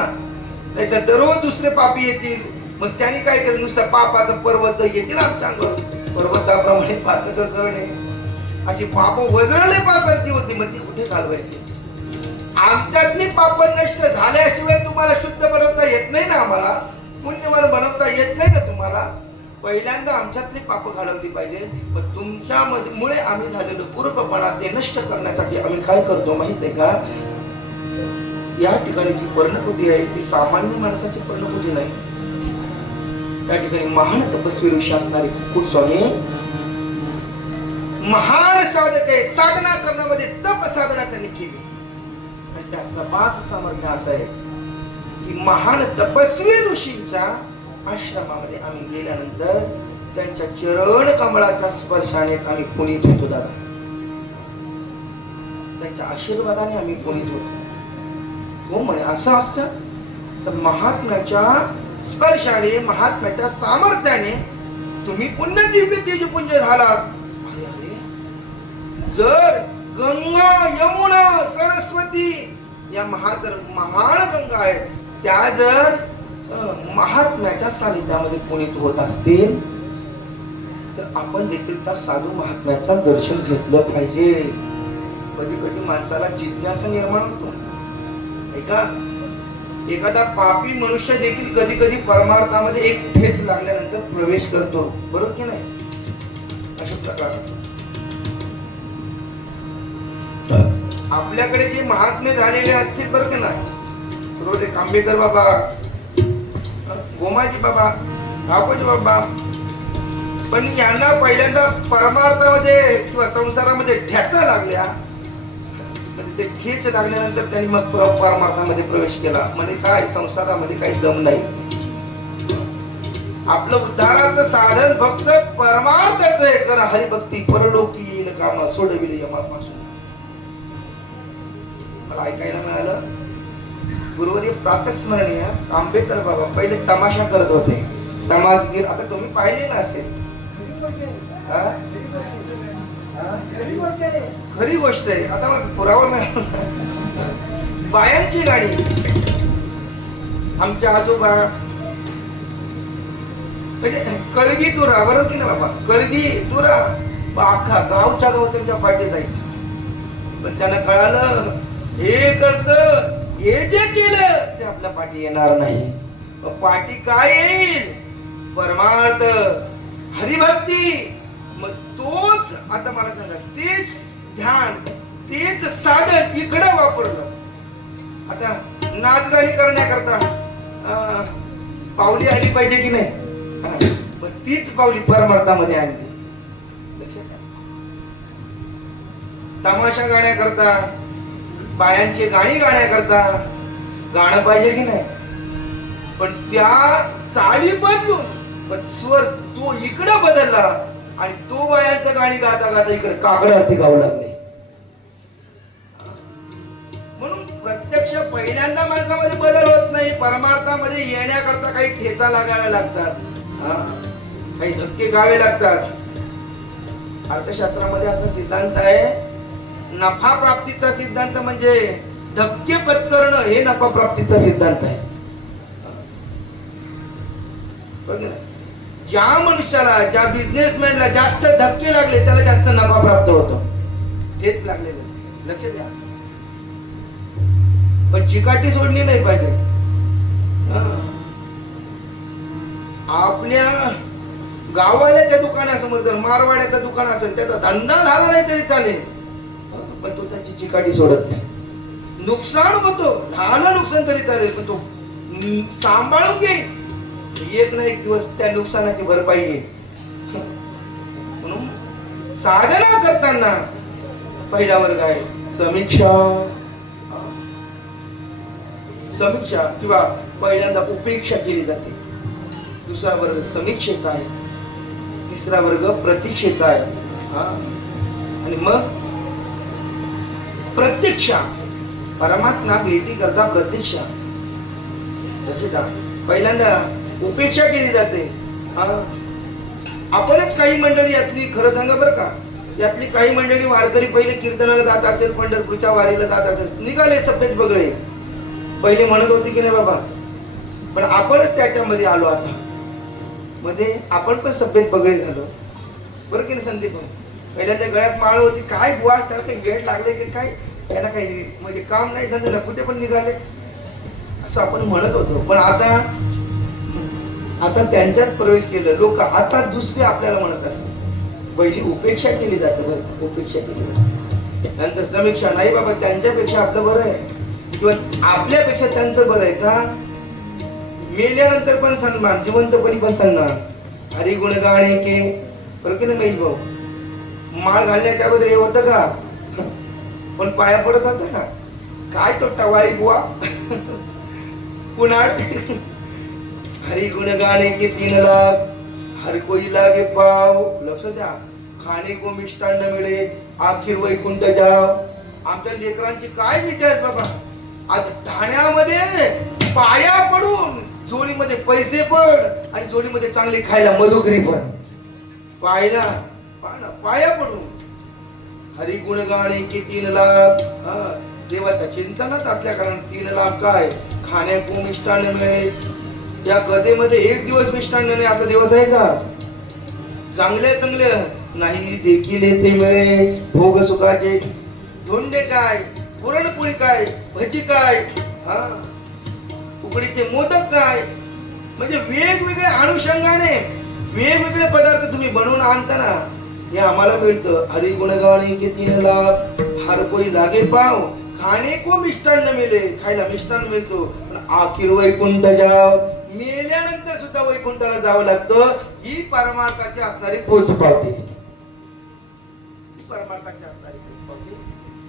नाही तर दररोज दुसरे पापी येतील. मग त्यांनी काय केलं? नुसतं पापाचं पर्वत येतील आमच्या अंगावर, पर्वताप्रमाणे पातक करणे, अशी पाप वजरले पासारखी होती. मग ती कुठे घालवायची? आमच्यातली पाप नष्ट झाल्याशिवाय तुम्हाला शुद्ध बनवता येत नाही ना, आम्हाला पुण्यवान बनवता येत नाही ना तुम्हाला. पहिल्यांदा आमच्यातली पाप घालवली पाहिजे. मग तुमच्या मुळे आम्ही झालेलं कुरूपपणा ते नष्ट करण्यासाठी आम्ही काय करतो माहित आहे का? या ठिकाणी जी पर्णकुटी आहे ती सामान्य माणसाची पर्णकुटी नाही. त्या ठिकाणी महान तपस्वी ऋषी असणारे कुक्कुट स्वामी महान साधक आहे. साधना करण्यामध्ये तप साधना त्यांनी केली, आणि त्याचा पाच सामर्थ्य असं आहे की महान तपस्वी ऋषींच्या आश्रमामध्ये आम्ही गेल्यानंतर त्यांच्या चरण कमळाच्या स्पर्शाने आम्ही पुनीत होतो. दादा त्यांच्या आशीर्वादाने आम्ही पुनीत होतो. हो म्हणे असं असतं. तर महात्म्याच्या स्पर्शाने, महात्म्याच्या सामर्थ्याने तुम्ही पुण्य दिव्य तेजपुंज झालात. अरे अरे, जर गंगा, यमुना, सरस्वती या महान गंगा आहेत, त्या जर महात्म्याच्या सानिध्यामध्ये पुनीत होत असतील तर आपण देखील त्या साधू महात्म्याचं दर्शन घेतलं पाहिजे. कधी कधी माणसाला जिज्ञासा निर्माण होतो. ऐका, एखादा पापी मनुष्य देखील कधी कधी परमार्थामध्ये एक ठेच लागल्यानंतर प्रवेश करतो, बरोबर की नाही? अशा प्रकार आपल्याकडे जे महात्मे झालेले असतील बरं की नाही, रोडे आंबेडकर बाबा, गोमाजी बाबा, ठाकोजी बाबा, पण यांना पहिल्यांदा परमार्थामध्ये किंवा संसारामध्ये ठेचा लागल्या. ते ठेच लागल्यानंतर त्यांनी मग परमार्थामध्ये प्रवेश केला. म्हणजे काय, संसारामध्ये काही दम नाही. आपलं उद्धाराचं साधन फक्त परमार्थाचं आहे. कर हरिभक्ती परलोकी येईल कामा सोडविले यमापासून. मला ऐकायला मिळालं, गुरुवर्य प्रातस्मरणीय आंबेडकर बाबा पहिले तमाशा करत होते, तमासगीर. आता तुम्ही पाहिले ना असेल, खरी गोष्ट आहे. आता मग पुरावा मिळाला. बायांची गाणी, आमच्या आजोबा म्हणजे कळगी तुरा, बरोबर की ना बाबा, कळगी तुरा, अख्खा गावच्या गाव त्यांच्या पाठी जायचं. पण त्यांना कळालं हे करत, हे जे केलं ते आपल्या पाठी येणार नाही. पाठी काय येईल? परमार्थ, हरिभक्ती. मग तोच, आता मला सांगा, तेच ध्यान, तेच साधन इकडं वापरलं. आता नाचगाणी करण्याकरता पावली आली पाहिजे की नाही? मग तीच पावली परमार्थामध्ये आणली. लक्षात आहे? तमाशा गाण्याकरता, बायांची गाणी गाण्याकरता गाणं पाहिजे की नाही? पण त्या चाळी बदलून, पण स्वर तो इकडं बदलला आणि तो बायांचं गाणी गाता गाता इकडे काकड आरती गाऊ लागले. म्हणून प्रत्यक्ष पहिल्यांदा माणसामध्ये बदल होत नाही. परमार्थामध्ये येण्याकरता काही ठेचा लागावे लागतात, काही धक्के गावे लागतात. अर्थशास्त्रामध्ये असा सिद्धांत आहे, नफा प्राप्तीचा सिद्धांत म्हणजे धक्के पत्करणं, हे नफा प्राप्तीचा सिद्धांत आहे. ज्या मनुष्याला, ज्या बिझनेसमॅनला जास्त धक्के लागले त्याला जास्त नफा प्राप्त होतो. तेच लागलेलं, लक्ष द्या. पण चिकाटी सोडली नाही पाहिजे. आपल्या गाववाल्याच्या दुकानासमोर जर मारवाड्याचं दुकान असेल, त्याचा धंदा झाला नाही तरी चालेल, पण तो त्याची चिकाटी सोडत नाही. नुकसान होतो, झालं नुकसान तरी चालेल, पण तो सांभाळून घे. एक ना एक दिवस त्या नुकसानाची भरपाई येईल. म्हणून साधना करताना पहिला वर्ग आहे समीक्षा. समीक्षा किंवा पहिल्यांदा उपेक्षा केली जाते. दुसरा वर्ग समीक्षेचा आहे. तिसरा वर्ग प्रतीक्षेचा आहे. आणि मग प्रतीक्षा, परमात्मा भेटी करता प्रतीक्षा. पहिल्यांदा उपेक्षा केली जाते. आपणच काही मंडळी यातली, खरं सांगा बरं का, यातली काही मंडळी वारकरी पहिले कीर्तनाला जात असेल, पंढरपूरच्या वारीला जात असेल, निघाले सफेद बगळे. पहिले म्हणत होते की नाही बाबा, पण आपणच त्याच्यामध्ये आलो. आता मध्ये आपण पण सफेद बगळे झालो, बरं की नाही संदीप? पहिल्या त्या गळ्यात माळ होती, काय बुवा त्याला काही वेळ लागले की काय, त्याला काही म्हणजे काम नाही, धंदा कुठे पण निघाले असं आपण म्हणत होतो. पण आता त्यांच्यात प्रवेश केलं लोक. आता दुसरे आपल्याला म्हणत असतात. पहिली उपेक्षा केली जाते, बरं, उपेक्षा केली जाते. नंतर समीक्षा, नाही बाबा त्यांच्यापेक्षा आपलं बरं आहे किंवा आपल्यापेक्षा त्यांचं बरं आहे का. मेल्यानंतर पण सन्मान, जिवंतपणी पण सन्मान. हरी गुण गाणे के, बरं की नाही महेश भाऊ? माळ घालण्याच्या अगोदर हे होतं का? पण पाया पडत होता का? काय तो टवाळी बुवा पुन्हा हरी गुण गाणे के 3 लाख, हर कोई लागे पाव. लक्ष द्या, खाने को मिष्टान्न मिळे, आखिर वैकुंठ जाव. आमच्या लेकरांची काय विचार बाबा. आज ठाण्यामध्ये पाया पडून जोडीमध्ये पैसे पड आणि जोडीमध्ये चांगले खायला मधुकरी पण पाया पडून हरी गुणगाणी की 3 लाख. देवाच्या चिंतनात असल्या कारण 3 लाख काय खाण्याकू मिष्टान्न मिळेल. या कथेमध्ये एक दिवस मिष्टान्न नाही असा दिवस आहे का. चांगले चांगले नाही देखील येते मिळे भोग सुखाचे. धोंडे काय, पुरणपोळी काय, भजी काय, उकडीचे मोदक काय, म्हणजे वेगवेगळ्या अनुषंगाने वेगवेगळे पदार्थ तुम्ही बनवून आणताना हे आम्हाला मिळतं. हरी गुणगाणी की 3 लाख हर कोई लागे पाव खाणे को मिष्टान्न मिळे. खायला मिष्टान्न मिळतो. आखिर वैकुंठ जाव मेल्यानंतर सुद्धा वैकुंठाला जावं लागतं. ही परमार्थाची असणारी पोच पावते. परमार्थाची असणारी पोच पावते.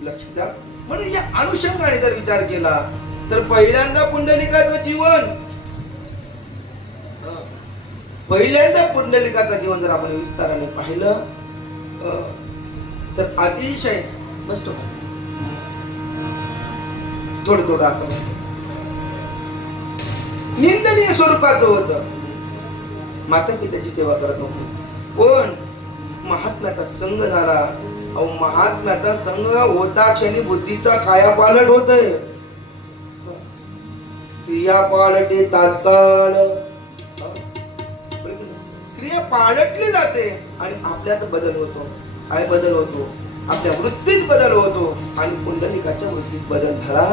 लक्ष द्या. म्हणून या अनुषंगाने जर विचार केला तर पहिल्यांदा पुंडलिकाचं जीवन जर आपण विस्ताराने पाहिलं तर अतिशय मस्त थोडं आता निंदनीय स्वरूपाचं होतं. माता पित्याची सेवा करत नव्हती पण महात्म्याचा संघ झाला. महात्म्याचा संघ होता क्षणी बुद्धीचा कायापालट होतोय. क्रिया पालटे तात्काळ क्रिया पालटली जाते आणि आपल्यात बदल होतो. काय बदल होतो. आपल्या वृत्तीत बदल होतो आणि पुंडलिकाच्या वृत्तीत बदल झाला.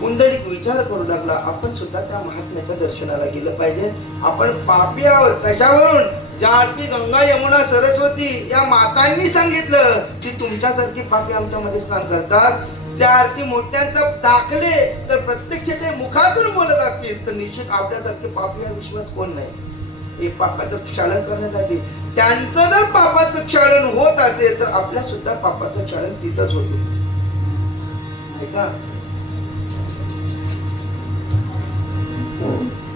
पुंडलिक विचार करू लागला आपण सुद्धा त्या महात्म्याच्या दर्शनाला गेलं पाहिजे. आपण पापी आहोत. कशावरून. ज्या आरती गंगा यमुना सरस्वती या मातांनी सांगितलं की तुमच्यासारखी पापी आमच्यामध्ये स्नान करतात. त्या आरती मोठ्यांचा दाखले तर प्रत्यक्ष ते मुखातून बोलत असतील तर निश्चित आपल्यासारखे पापी या विश्वात कोण नाही. हे पापाचं क्षालन करण्यासाठी त्यांचं जर पापाचं क्षालन होत असेल तर आपल्या सुद्धा पापाचं क्षालन तिथंच होते. ऐका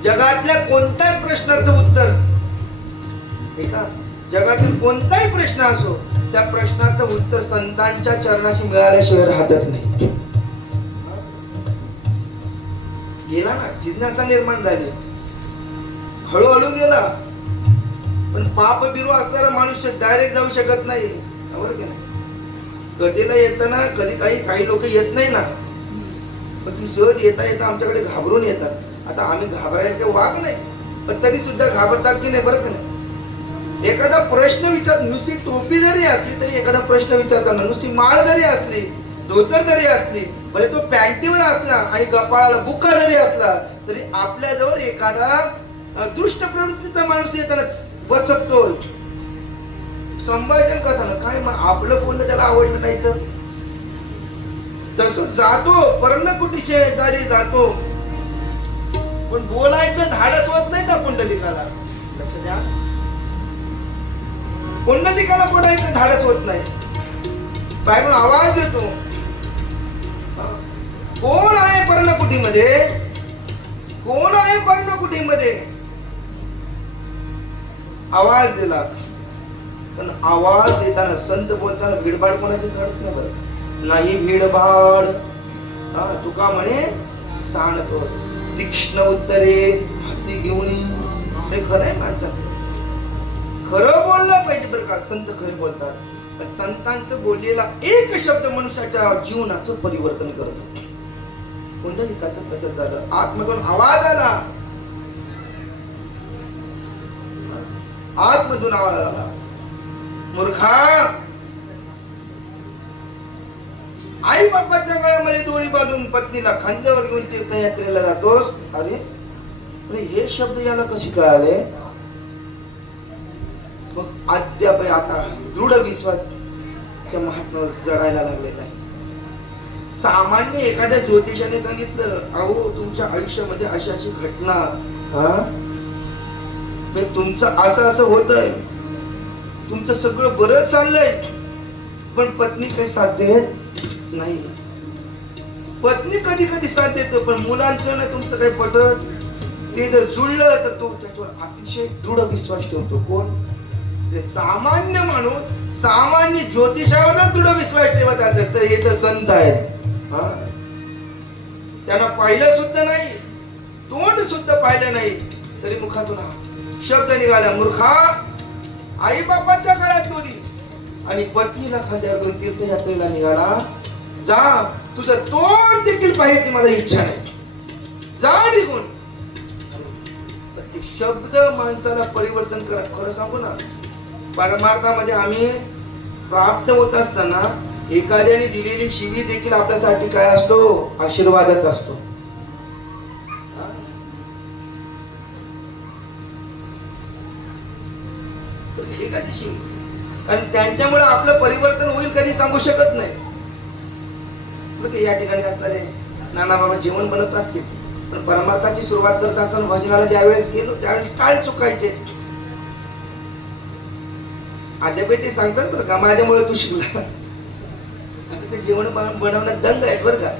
जगातल्या कोणत्याही प्रश्नाचं उत्तर जगातील कोणताही प्रश्न असो त्या प्रश्नाचं उत्तर संतांच्या चरणाशी मिळाल्याशिवाय राहतच नाही. गेला ना जिज्ञासा निर्माण झाली हळूहळू गेला. पण पाप बिरू असणारा माणूस डायरेक्ट जाऊ शकत नाही. बरोबर की नाही. कधीला येताना कधी काही लोक येत नाही ना पण ती सहज येता येता आमच्याकडे घाबरून येतात. आता आम्ही घाबरायचे वाघ नाही पण तरी सुद्धा घाबरतात की नाही. बरं का नाही. एखादा प्रश्न विचार नुसती टोपी जरी असली तरी एखादा प्रश्न विचारताना नुसती माळ जरी असली धोतर जरी असली भले तो पॅन्टीवर असला आणि कपाळाला बुक्का जरी असला तरी आपल्याजवळ एखादा दुष्ट प्रवृत्तीचा माणूस येताना वचकतो. संभाषण करताना काय आपलं बोलणं त्याला आवडलं नाही तर तसं जातो पर्णकुटी शेजारी जातो पण बोलायचं धाडस होत नाही त्या पुंडलिकाला. लक्ष द्या. पुंडलिकाला बोलायचं धाडस होत नाही. काय म्हणून आवाज येतो. कोण आहे पर्णकुटीमध्ये. कोण आहे पर्णकुटीमध्ये. आवाज दिला पण आवाज देताना संत बोलताना भीडभाड कोणाची घडत नाही. बरं नाही भीडभाड. तुका म्हणे सांगतो तीक्ष्ण उत्तरे हाती घेऊन. हे खरं आहे माणसाचं. खरं बोललं पाहिजे बरं का. संत खरे बोलतात पण संतांचं बोललेला एक शब्द मनुष्याच्या जीवनाचं परिवर्तन करतो. पुंडलिकाचं तसंच झालं. आतमधून आवाज आला. आतमधून आवाज आला मूर्खा आई बापाच्या गळ्यामध्ये दोरी बांधून पत्नीला खांद्यावर घेऊन तीर्थयात्रेला जातोस. अरे हे शब्द याला कसे कळाले. मग अद्याप आता दृढ विश्वास त्या महात्म्यावर जडायला लागलेला आहे. सामान्य एखाद्या ज्योतिषाने सांगितलं अहो तुमच्या आयुष्यामध्ये अशी अशी घटना तुमचं असं होतंय तुमचं सगळं बरं चाललंय पण पत्नी काही साथ देत नाही. पत्नी कधी कधी साथ देतो पण मुलांचं ना तुमचं काही पटत. ते जर जुळलं तर तो त्याच्यावर अतिशय दृढ विश्वास ठेवतो. कोण ते सामान्य माणूस सामान्य ज्योतिषावर जर दृढ विश्वास ठेवत असेल तर हे तर संत आहेत. हा, त्यांना पाहिलं सुद्धा नाही, तोंड सुद्धा पाहिलं नाही, तरी मुखातून शब्द निघाला, मूर्खा, आई बापाच्या काळात दोरी आणि पतीला खांद्यावर घेऊन तीर्थयात्रेला निघाला. जा, तुझं तोंड देखील पाहायची मला इच्छा नाही, जा निघून. शब्द माणसाला परिवर्तन करा. खरं सांगू ना, परमार्थामध्ये आम्ही प्राप्त होत असताना एखाद्याने दिलेली शिवी देखील आपल्यासाठी काय असतो? आशीर्वादच असतो. एखादी शिवी, आणि त्यांच्यामुळे आपलं परिवर्तन होईल कधी सांगू शकत नाही. या ठिकाणी असणारे नाना बाबा जेवण बनवत असतील, पण परमार्थाची सुरुवात करत असताना भजनाला ज्यावेळेस गेलो त्यावेळेस टाळ चुकायचे. अद्याप ते सांगतात बरं का, माझ्यामुळे तू शिकला. आता ते जेवण बनवण्यात दंग आहेत बरं का.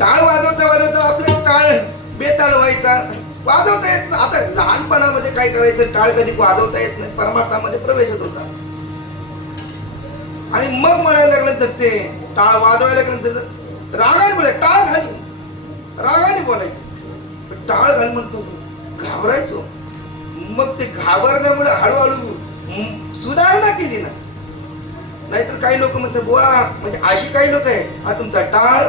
टाळ वाजवता वाजवता आपले टाळ बेताल व्हायचा, वाजवता येत नाही. आता लहानपणामध्ये काय करायचं, टाळ कधी वाजवता येत नाही, परमार्थामध्ये प्रवेशच होता. आणि मग म्हणायला लागलं तर ते टाळ वाजवायला लागलं रागाने बोलाय, टाळ घालून रागाने बोलायचं, टाळ घाल म्हणतो, घाबरायचो. मग ते घाबरण्यामुळे हळूहळू सुधारणा केली ना. नाहीतर काही लोक म्हणतात बुवा, म्हणजे अशी काही लोक आहे, हा तुमचा टाळ,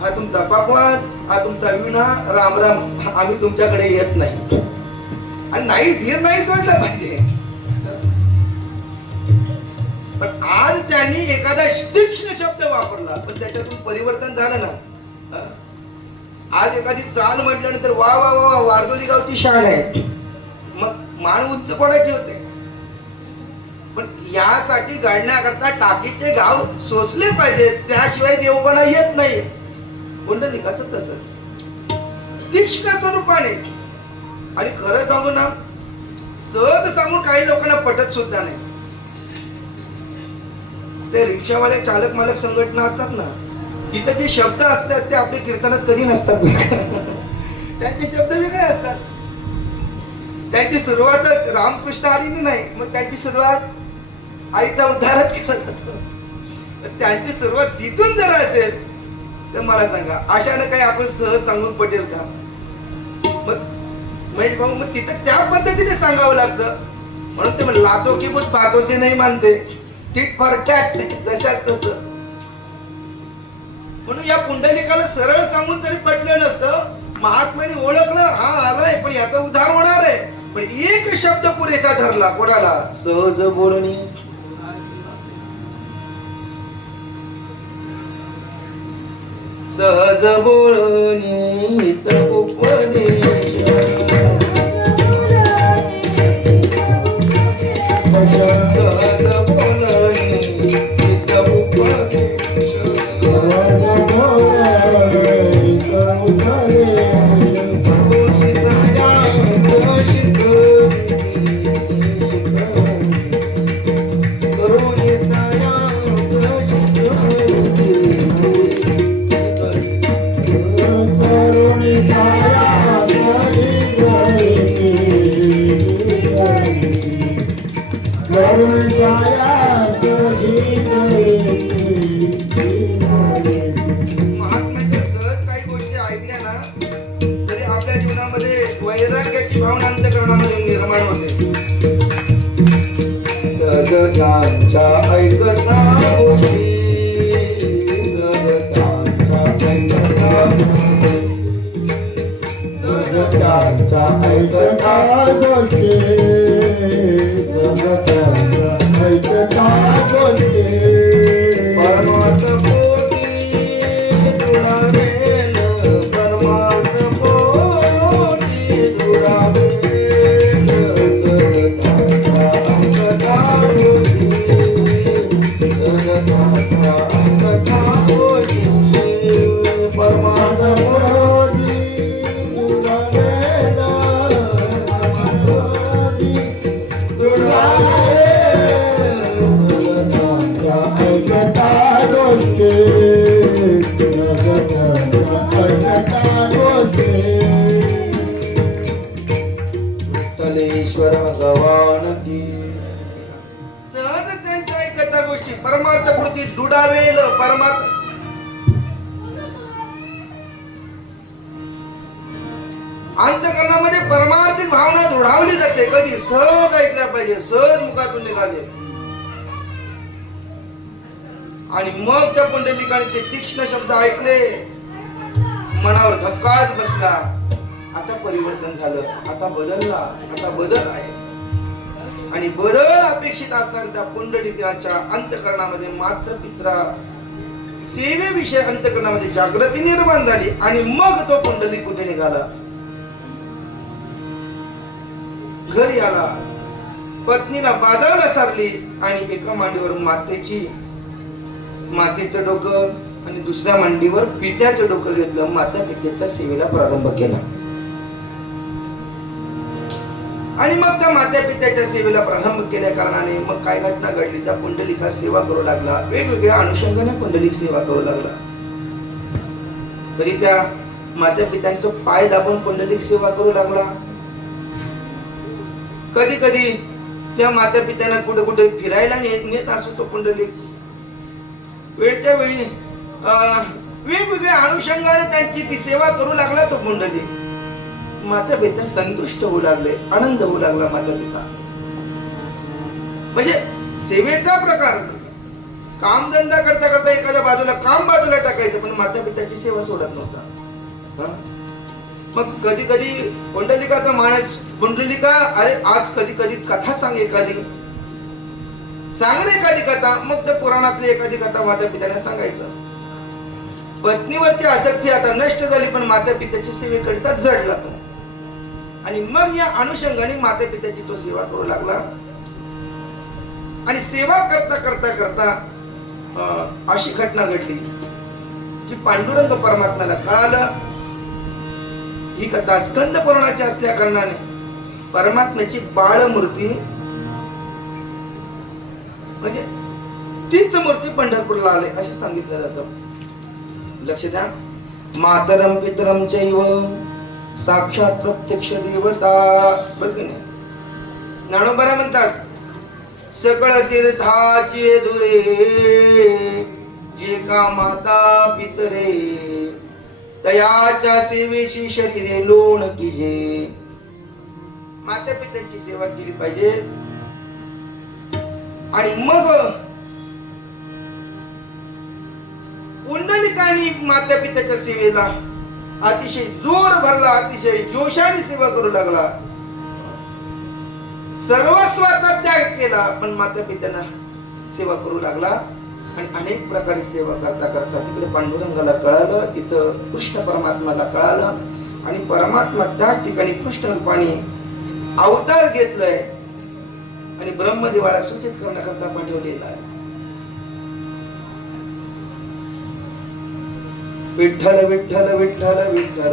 हा तुमचा पापवाद, हा तुमचा विणा, राम राम, आम्ही तुमच्याकडे येत नाही. आणि नाही, धीर नाही सोडलं पाहिजे. पण आज त्यांनी एखादा तीक्ष्ण शब्द वापरला, पण त्याच्यातून परिवर्तन झालं ना. आज एखादी चाल म्हटल्यानंतर वा वा वा, वारदोली गावची शान आहे, मग मान उंच कोणाची होते. पण यासाठी घडण्याकरता टाकीचे गाव सोसले पाहिजे, त्याशिवाय देवपणा येत नाही. पुंडलिकाचं तसं तीक्ष्ण स्वरूपाने. आणि खरं सांगू ना, सहज सांगून काही लोकांना पटत सुद्धा नाही. ते रिक्षावाले चालक मालक संघटना असतात ना, तिथे जे शब्द असतात ते आपल्या कीर्तनात कधी नसतात. त्यांचे शब्द वेगळे असतात. त्यांची सुरुवात रामकृष्ण हरीने नाही, मग त्यांची सुरुवात आईचा उद्धारच केला जातो. त्यांची सुरुवात तिथून जर असेल तर मला सांगा, अशाने काही आपण सहज सांगून पटेल का? मग महेश भाऊ, मग तिथं त्या पद्धतीने सांगावं लागतं. म्हणून ते म्हणलं, लातो की बुत बातोसे नाही मानते, टिट फॉर टॅट, जशात तसं. म्हणून या पुंडलिकाला सरळ सांगून तरी पटलं नसतं. महात्म्याने ओळखलं, हा आलाय, पण याचा उद्धार होणार आहे. पण एक शब्द पुरेसा ठरला, कोणाला? सहज बोलणी. सहज बोलणी उपदेश, सहज बोलणी वैराग्याची भावना अंतःकरणामध्ये निर्माण होते. सजतांच्या ऐकता गोष्टी, सजतांच्या ऐकता गोष्टी, परमार्थ पोटी दृढावेल, परमार्थ पोटी दृढावेल, सजतांच्या ऐकता गोष्टी, सजतांच्या ऐकता गोष्टी, परमार्थ पोटी दृढावेल, विठ्ठलेश्वर भगवान सगळ्या गोष्टी परमार्थ कृती दुडावेल परमार्थ अंतःकरणामध्ये परमार्थिक भावना दृढावली जाते. कधी सहज ऐकल्या पाहिजे, सहज मुखातून निघाले आणि मग त्या पुंडलिकाने ते तीक्ष्ण शब्द ऐकले, मनावर धक्काच बसला. आता परिवर्तन झालं, आता बदलला, आता बदल आहे. आणि बदल अपेक्षित असताना त्या पुंडलिकाच्या अंतःकरणामध्ये मात्र पित्रा सेवेविषयी अंतःकरणामध्ये जागृती निर्माण झाली. आणि मग तो पुंडलिक कुठे निघाला, घरी आला, पत्नीला बाजावला सारली आणि एका मांडीवर मातेचं डोकं आणि दुसऱ्या मांडीवर पित्याचं डोकं घेतलं. माता पित्याच्या सेवेला प्रारंभ केला. आणि मग त्या माता पित्याच्या सेवेला प्रारंभ केल्या कारणाने मग काय घटना घडली, त्या पुंडलिका सेवा करू लागला. वेगवेगळ्या अनुषंगाने पुंडलिक सेवा करू लागला. तरी त्या माता पित्यांचं पाय दाबून पुंडलिक सेवा करू लागला. कधी कधी त्या माता पित्यांना कुठे कुठे फिरायला नेत असतो तो पुंडलिक. वेळच्या वेळी वेगवेगळ्या अनुषंगाने त्यांची ती सेवा करू लागला तो पुंडलिक. माता पिता संतुष्ट होऊ लागले, आनंद होऊ लागला माता पिता. म्हणजे सेवेचा प्रकार कामधंदा करता करता एखाद्या बाजूला काम बाजूला टाकायचं, पण माता पिताची सेवा सोडत नव्हता. मग कधी कधी पुंडलिकाचा मानस, पुंडलिका अरे आज कधी कधी कथा सांग, एखादी कथा. मग त्या पुराणातली एखादी कथा माता पित्याने सांगायचं. पत्नीवरची आसक्ती आता नष्ट झाली, पण माता पित्याची सेवेकरिता जडला तो. आणि मग या अनुषंगाने माता पित्याची तो सेवा करू लागला. आणि सेवा करता करता करता अशी घटना घडली की पांडुरंग परमात्म्याला कळालं. ही कथा स्कंद पुराणाची असल्या कारणाने परमात्म्याची बाळमूर्ती म्हणजे तीच मूर्ती पंढरपूरला आले असे सांगितलं जातं. लक्ष द्या. मातरम पितरम चैव साक्षात प्रत्यक्ष देवता. बरं की नाही, ज्ञानोबा म्हणतात सकळ तीर्थाचे धुरे जे का माता पितरे तयाच्या सेवेची शरीरे लोण कीजे. माता पित्यांची सेवा केली पाहिजे. आणि मग पुंडलिकाने माता पित्याच्या सेवेला अतिशय जोर भरला, अतिशय जोशाने सेवा करू लागला. सर्वस्वाचा त्याग केला, पण माता पित्यांना सेवा करू लागला. आणि अनेक प्रकारे सेवा करता करता तिकडे पांडुरंगाला कळालं, तिथं कृष्ण परमात्म्याला कळालं. आणि परमात्मा त्या ठिकाणी कृष्ण रूपाने अवतार घेतलाय आणि ब्रह्मदेवाला सूचित करण्याकरता पाठवलेला आहे. विठ्ठल विठ्ठल विठ्ठल विठ्ठल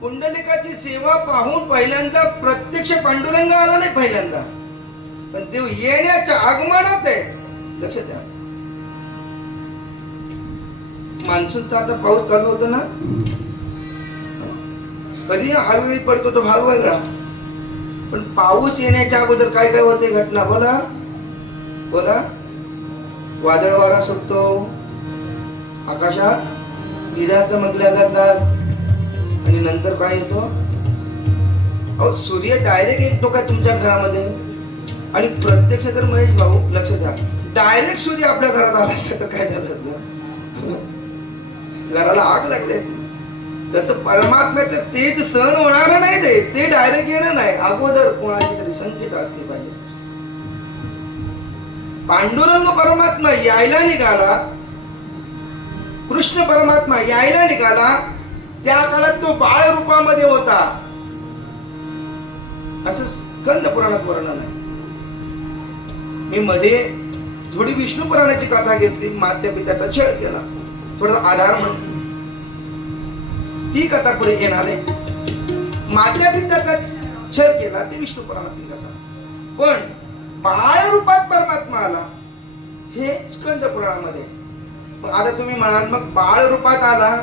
पुंडलिकाची सेवा पाहून पहिल्यांदा प्रत्यक्ष पांडुरंग आला नाही पहिल्यांदा, पण देव येण्याच्या आगमनात आहे. लक्षात द्या. मान्सूनचा आता पाऊस चालू होतो ना, कधी हावेळी पडतो तो भाग वेगळा, पण पाऊस येण्याच्या अगोदर काय काय होते घटना बोला बोला. वादळ वारा सुटतो, आकाशात विजा चमकल्या जातात आणि नंतर काय येतो, अहो सूर्य डायरेक्ट येतो का तुमच्या घरामध्ये? आणि प्रत्यक्ष जर महेश भाऊ लक्ष द्या, डायरेक्ट सूर्य आपल्या घरात आला असता तर काय झालं असतं? घराला आग लागली असती. तसं परमात्म्याचं तेज सहन होणार नाही, ते डायरेक्ट येणं नाही, अगोदर कोणाची तरी संकेत असली पाहिजे. पांडुरंग परमात्मा यायला निघाला, कृष्ण परमात्मा यायला निघाला, त्या काळात तो बाळ रूपामध्ये होता, असं स्कंद पुराणात वर्णन आहे. मी मध्ये थोडी विष्णू पुराणाची कथा घेतली, मात्या पित्याचा छळ केला, थोडा आधार म्हणून ती कथा पुढे येणार आहे. मात्या पित्याचा छळ केला ती विष्णू पुराणातली कथा, पण बाळ रूपात परमात्मा आला हे स्कंद पुराणामध्ये. मग आता तुम्ही म्हणाल मग बाळ रूपात आला,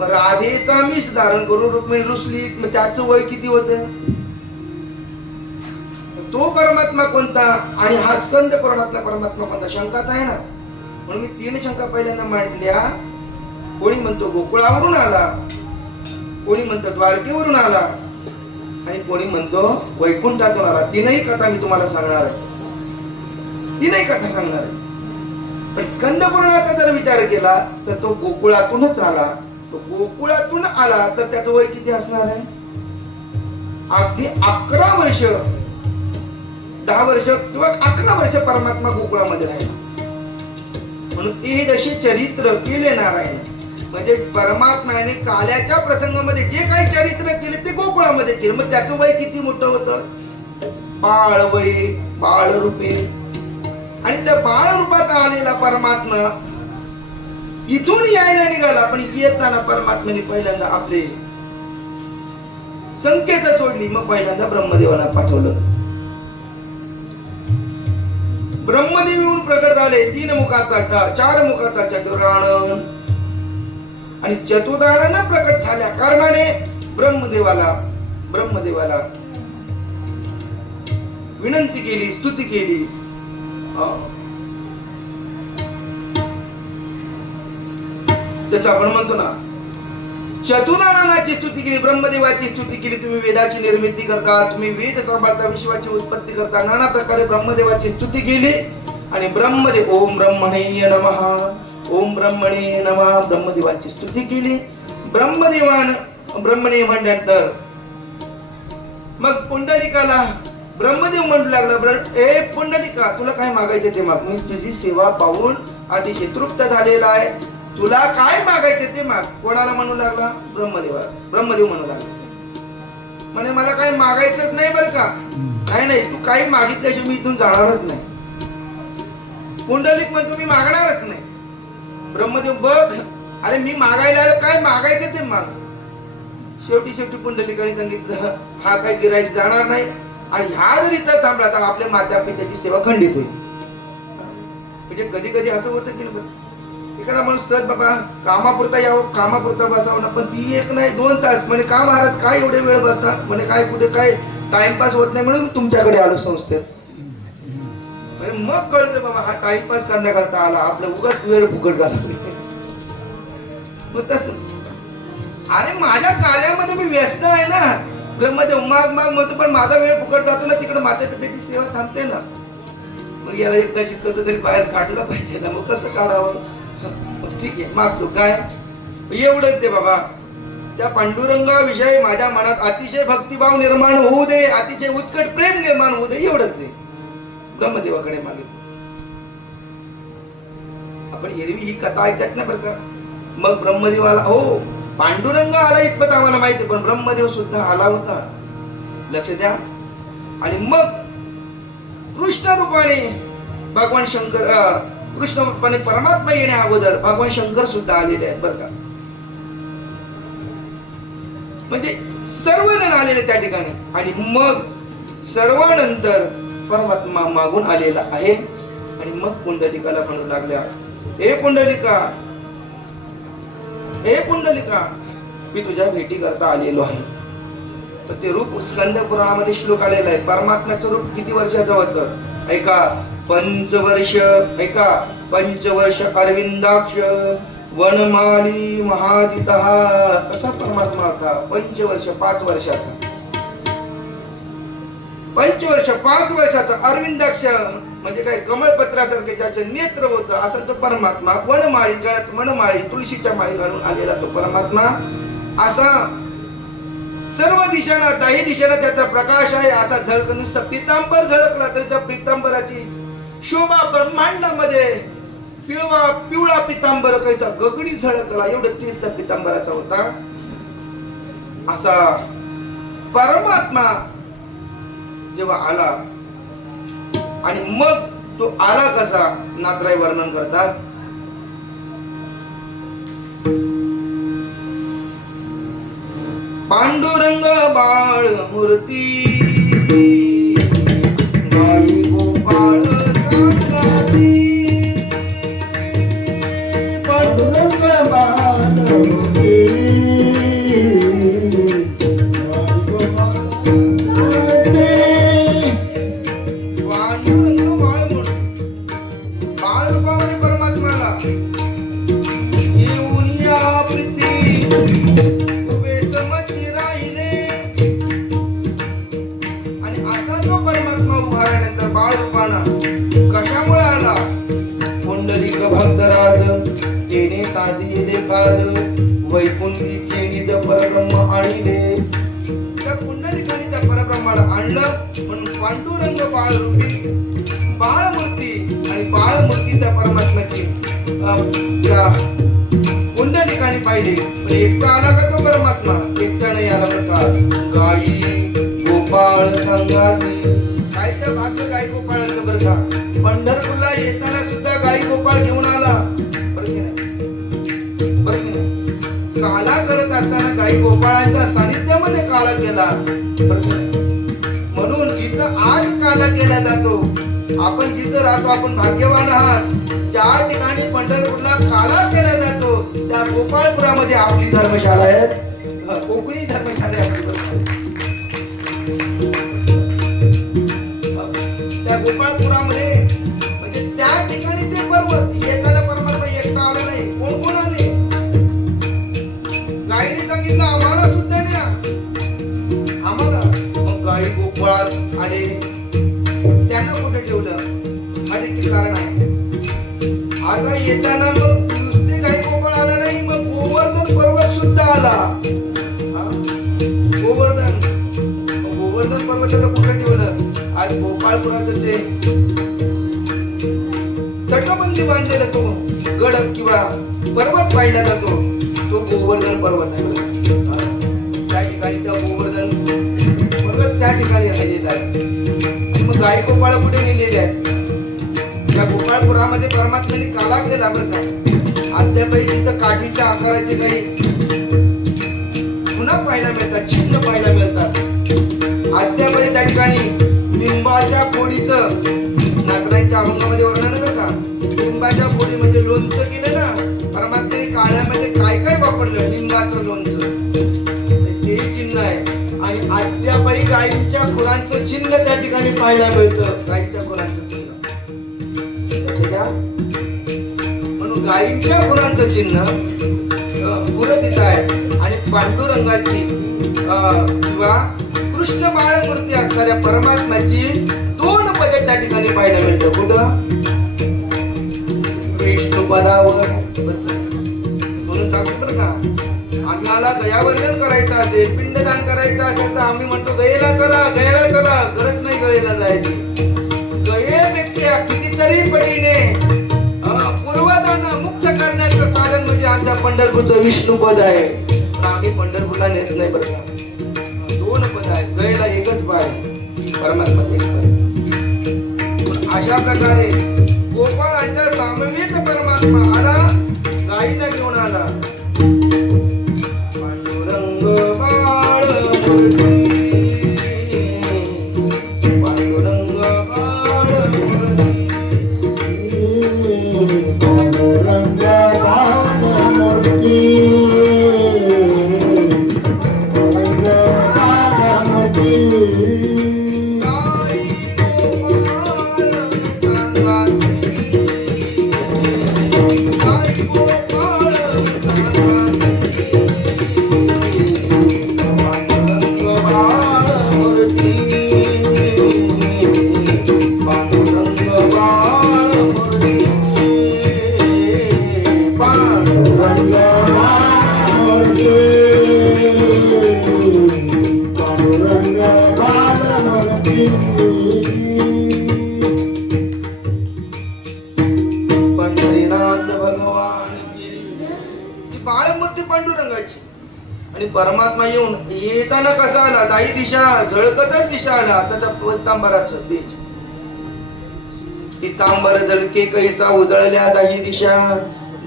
राधेचा मीच धारण करून रुक्मिणी रुसली, मग त्याचं वय किती होतं? तो परमात्मा कोणता आणि हा स्कंद पुराणातला परमात्मा कोणता? शंकाच आहे ना. म्हणून मी 3 शंका पहिल्यांदा मांडल्या. कोणी म्हणतो गोकुळावरून आला, कोणी म्हणतो द्वारकेवरून आला, आणि कोणी म्हणतो वैकुंठातून आला. 3ही कथा मी तुम्हाला सांगणार आहे, 3ही कथा सांगणार आहे. पण स्कंद पुराणाचा जर विचार केला तर तो गोकुळातूनच आला. तो गोकुळातून आला तर त्याचं वय किती असणार आहे? अगदी 11 वर्ष, 10 वर्ष किंवा 11 वर्ष परमात्मा गोकुळामध्ये राहिला. म्हणून ते जसे चरित्र केले नारायण, म्हणजे परमात्म्याने काल्याच्या प्रसंगामध्ये जे काही चरित्र केले ते गोकुळामध्ये केले. मग त्याचं वय किती मोठं होतं? बाळ वय, बाळ रूपे. आणि त्या बाळ रूपात आलेला परमात्मा इथून यायला निघाला, पण येताना परमात्म्याने पहिल्यांदा आपले संकेत सोडली. मग पहिल्यांदा ब्रह्मदेवाला पाठवलं. ब्रह्मदेव येऊन प्रकट झाले, 3 मुखाचा 4 मुखाचा चतुराण, आणि चतुराणानं प्रकट झाल्या कारणाने ब्रह्मदेवाला विनंती केली, स्तुती केली. त्याचं आपण म्हणतो ना, चतुराणाची स्तुती केली, ब्रह्मदेवाची स्तुती केली. तुम्ही वेदाची निर्मिती करता, तुम्ही वेद सांभाळता, विश्वाची उत्पत्ती करता, नाना प्रकारे ब्रह्मदेवाची स्तुती केली. आणि ब्रह्मदेव ओम ब्रह्मणे नमः, ओम ब्रह्मणे नमः, ब्रह्मदेवाची स्तुती केली. ब्रह्मणे म्हटल्यानंतर मग पुंडलिकाला ब्रह्मदेव म्हणू लागला, ए पुंडलिका, तुला काय मागायचे ते माग. मी तुझी सेवा पाहून अतिशय तृप्त झालेला आहे, तुला काय मागायचे ते माग. कोणाला म्हणू लागला? ब्रह्मदेवाला. ब्रह्मदेव म्हणू लागला, म्हणे मला काही मागायचंच नाही बरं का. नाही, तू काही मागितल्याशिवाय मी इथून जाणारच नाही. पुंडलिक म्हणतो मी मागणारच नाही. ब्रह्मदेव बघ, अरे मी मागायला आलो, काय मागायचं ते माग. शेवटी पुंडलिकाने सांगितलं, हा काही गिराईक जाणार नाही, आणि ह्या जर इथं थांबला तर आपल्या माता पित्याची सेवा खंडित होईल. म्हणजे कधी कधी असं होतं की एखादा माणूस सहज बाबा कामापुरता यावं, कामापुरता बसावं ना, पण ती 1 नाही 2 तास म्हणे का महाराज काय एवढे वेळ बसता, म्हणे काय कुठे काय टाइमपास होत नाही म्हणून तुमच्याकडे आलो संस्थेत. मग कळतं बाबा हा टाइमपास करण्याकरता आला, आपला उगाच वेळ फुकट घालवली. मग तसं अरे माझ्या कार्यामध्ये मी व्यस्त आहे ना. ब्रह्मदेव माग म्हणतो, पण माझा वेळ फुकट जातो ना, तिकडे माता पित्याची सेवा थांबते ना. मग याला एकदा कसं तरी बाहेर काढलं पाहिजे ना, मग कसं काढावं. ठीक आहे मागतो, काय एवढंच ते बाबा, त्या पांडुरंगाविषयी माझ्या मनात अतिशय भक्तिभाव निर्माण होऊ दे, अतिशय उत्कट प्रेम निर्माण होऊ दे, एवढंच ते ब्रह्मदेवाकडे मागितलं. आपण एरवी ही कथा ऐकत नाही बरं का. मग ब्रह्मदेवाला, हो पांडुरंग आला इतपत आम्हाला माहिती, पण ब्रह्मदेव सुद्धा आला होता, लक्ष द्या. आणि मग कृष्ण रूपाने भगवान शंकर, कृष्ण रूपाने परमात्मा येण्या अगोदर भगवान शंकर सुद्धा आलेले आहेत बरं का. म्हणजे सर्वजण आलेले त्या ठिकाणी. आणि मग सर्वानंतर परमात्मा मागून आलेला आहे. आणि मग पुंडलिकाला म्हणू लागल्या, ए पुंडलिका, मी तुझ्या भेटी करता आलेलो आहे. पण ते रूप स्कंद पुराणामध्ये श्लोक आलेला आहे. परमात्म्याचं रूप किती वर्षाचं होतं ऐका, 5 पंचवर्ष अरविंदाक्ष वनमाली महादितः. कसा परमात्मा होता? 5 वर्ष 5 वर्षाचा, 5 वर्षाचा अरविंदाक्ष म्हणजे काय, कमळपत्रासारखे ज्याचे नेत्र होतं असं तो परमात्मा. वनमाळी, गळ्यात वनमाळी, तुळशीच्या माळी घालून आलेला तो परमात्मा. असा सर्व दिशाला दाही दिशेला त्याचा प्रकाश आहे. असा झळक नुसतं पितांबर झळकला तरी त्या पितांबराची शोभा ब्रह्मांडामध्ये पिवळा पितांबर कायचा गगडी झळकला एवढं तेच त्या पितांबराचा होता. असा परमात्मा जेव्हा आला आणि मग तो आला कसा नाथराय वर्णन करतात. पांडुरंग बाळ मूर्ती गाई गोपाळ सांगाती. पांडुरंग बाळ मूर्ती पांडुरंग बाळ मूर्ती बाळ रूपामध्ये परमात्म्याला येऊन या प्रीती कशामुळे आला. पुंडलिक भक्तराज तेने साधिले काल वैकुंठीचे निज परब्रह्म आणले. त्या पुंडलिकाने त्या परब्रह्माला आणलं म्हणून पांडुरंग बाळ रूपी बाळमूर्ती आणि बाळमूर्ती त्या परमात्म्याची त्या पुंडलिकाने पाहिली. पण एकटा आला का तो परमात्मा. एकटा नाही आला बरं. गाई गोपाळ संगाती काय तर भाग्य गाई गोपाळांचं बरं का. पंढरपूरला येताना सुद्धा गाई गोपाळ घेऊन आला. बरं की नाही. बरं की नाही. काला करत असताना गाई गोपाळांच्या सानिध्यामध्ये काला केला. बरं की नाही. म्हणून जिथं आज काला केला जातो आपण जिथं राहतो आपण भाग्यवान आहात. ज्या ठिकाणी पंढरपूरला काला केला जातो त्या गोपाळपुरामध्ये आपली धर्मशाळा आहे. कोकणी धर्मशाळा आहे आपली. त्या गोपाळपुरामध्ये म्हणजे त्या ठिकाणी ते पर्वत येताना परमात्मा एकटा आला नाही. कोण कोण आले. गायीने सांगितलं आम्हाला सुद्धा न्या आम्हाला. मग गाई गोपाळात आले. त्यांना कुठे ठेवलं माझे की कारण आहे. आता येताना मग नुसते गाई गोपाळ आला नाही मग गोवर्धन पर्वत सुद्धा आला. गोवर्धन पर्वताला कुठे ठेवलं. आज गोपाळपुराचं ते तटबंदी बांधलेला तो गड किंवा पर्वत पाहिला जातो तो गोवर्धन पर्वत आहे. त्या ठिकाणी त्या गोवर्धन पर्वत त्या ठिकाणी राहिलेला आहे. मग गाई गोपाळ कुठे नेलेले आहेत. त्या गोपाळपुरामध्ये परमात्म्याने काला केला बरं का. अद्यापही तिथं काठीच्या आकाराचे काही पुन्हा पाहायला मिळतात. चिन्ह पाहायला मिळतात. अद्यापही त्या ठिकाणी लिंबाच्या फोडीचं नाथरायच्या अभंगामध्ये वर्णन बरं का. लिंबाच्या फोडी म्हणजे लोणचं केलं ना. परमात्म्याने काळ्यामध्ये काय काय वापरलं. लिंबाचं लोणचं ते चिन्ह आहे. आणि अद्यापही गायीच्या खुरांचं चिन्ह त्या ठिकाणी पाहायला मिळतं. गायीच्या खुरांचं चिन्ह म्हणून गायीच्या खुरांचं चिन्ह पुरं तिथं आहे. आणि पांडुरंगाची किंवा कृष्ण बाळमूर्ती असणाऱ्या परमात्म्याची दोन पदे त्या ठिकाणी पाहायला मिळतं. कुठं विष्णू पदावर. म्हणून सांगतो बरं का आम्हाला गयावर्धन करायचं असेल पिंडदान करायचं असेल तर आम्ही म्हणतो गयेला चला गयेला चला. गरज नाही गयेला जायची. गयेपेक्षा कितीतरी पटीने पूर्वदान मुक्त करण्याचं साधन म्हणजे आमच्या पंढरपूरचं विष्णू पद आहे. पण आम्ही पंढरपूरला नेत नाही बरं का. दोन पद आहेत. गयेला एकच पाय परमात्मा एक पाय. अशा प्रकारे गोपाळाच्या सामवेत परमात्मा आला. गाईला घेऊन आला. पांडुरंग बाळ मूर्ती पांडुरंग बाळ मूर्ती पांडुरंग बाळ मूर्ती गोपाळ बाळमूर्ती पांडुरंगाची. आणि परमात्मा येताना कसा आला, दाही दिशा झळकतच दिशा आला. आता त्या पितांबराचं तेज, पितांबर झळके कैसा उजळल्या दाही दिशा.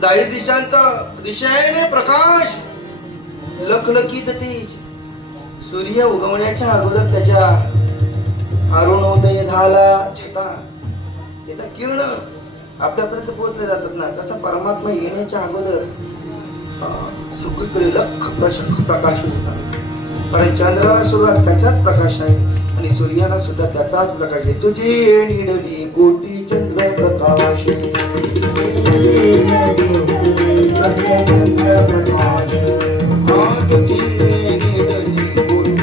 दाही दिशांचा दिशेने प्रकाश, लखलखीत तेज. सूर्य उगवण्याच्या अगोदर त्याच्या अरुणोदय झाला छटा, त्याचा किरण आपल्यापर्यंत पोहोचले जातात ना, तसा परमात्मा येण्याच्या अगोदर सगळीकडे लख प्रकाश होता. कारण चंद्राला सुरुवात त्याचाच प्रकाश आहे आणि सूर्याला सुद्धा त्याचाच प्रकाश आहे. तुझी निडली कोटी चंद्र प्रकाश, तुझी निडली कोटी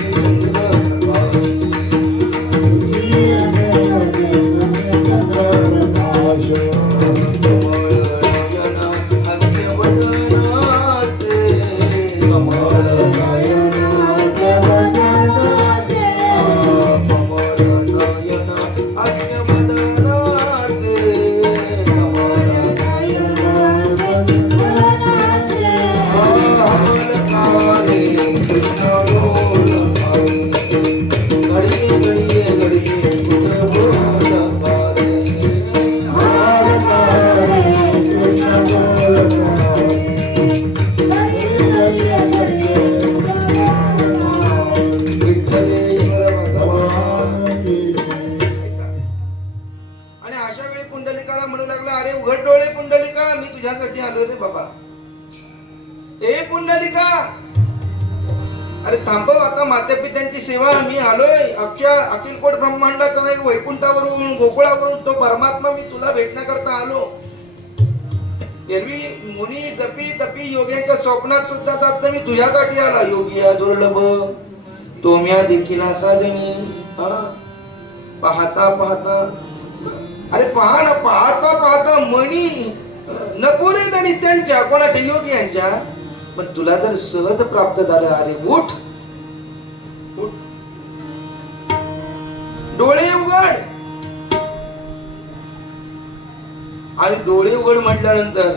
अरे थांबव आता, माता पित्यांची सेवा. मी आलोय अख्ख्या अखिल कोट ब्रह्मांडाचा नाही, वैकुंठावरून गोकुळावरून तो परमात्मा मी तुला भेटण्याकरता आलो. एरवी मुनी जपी तपी योग्यांच्या स्वप्नात सुद्धा जात मी तुझ्यासाठी आला. योगी दुर्लभ तोम्या देखील साजणी. पाहता पाहता, अरे पहा ना, पाहता पाहता मणी नपुरे ना नित्यांच्या, कोणाच्या योगी यांच्या. पण तुला जर सहज प्राप्त झालं, अरे उठ उठ, डोळे उघड. आणि डोळे उघड म्हटल्यानंतर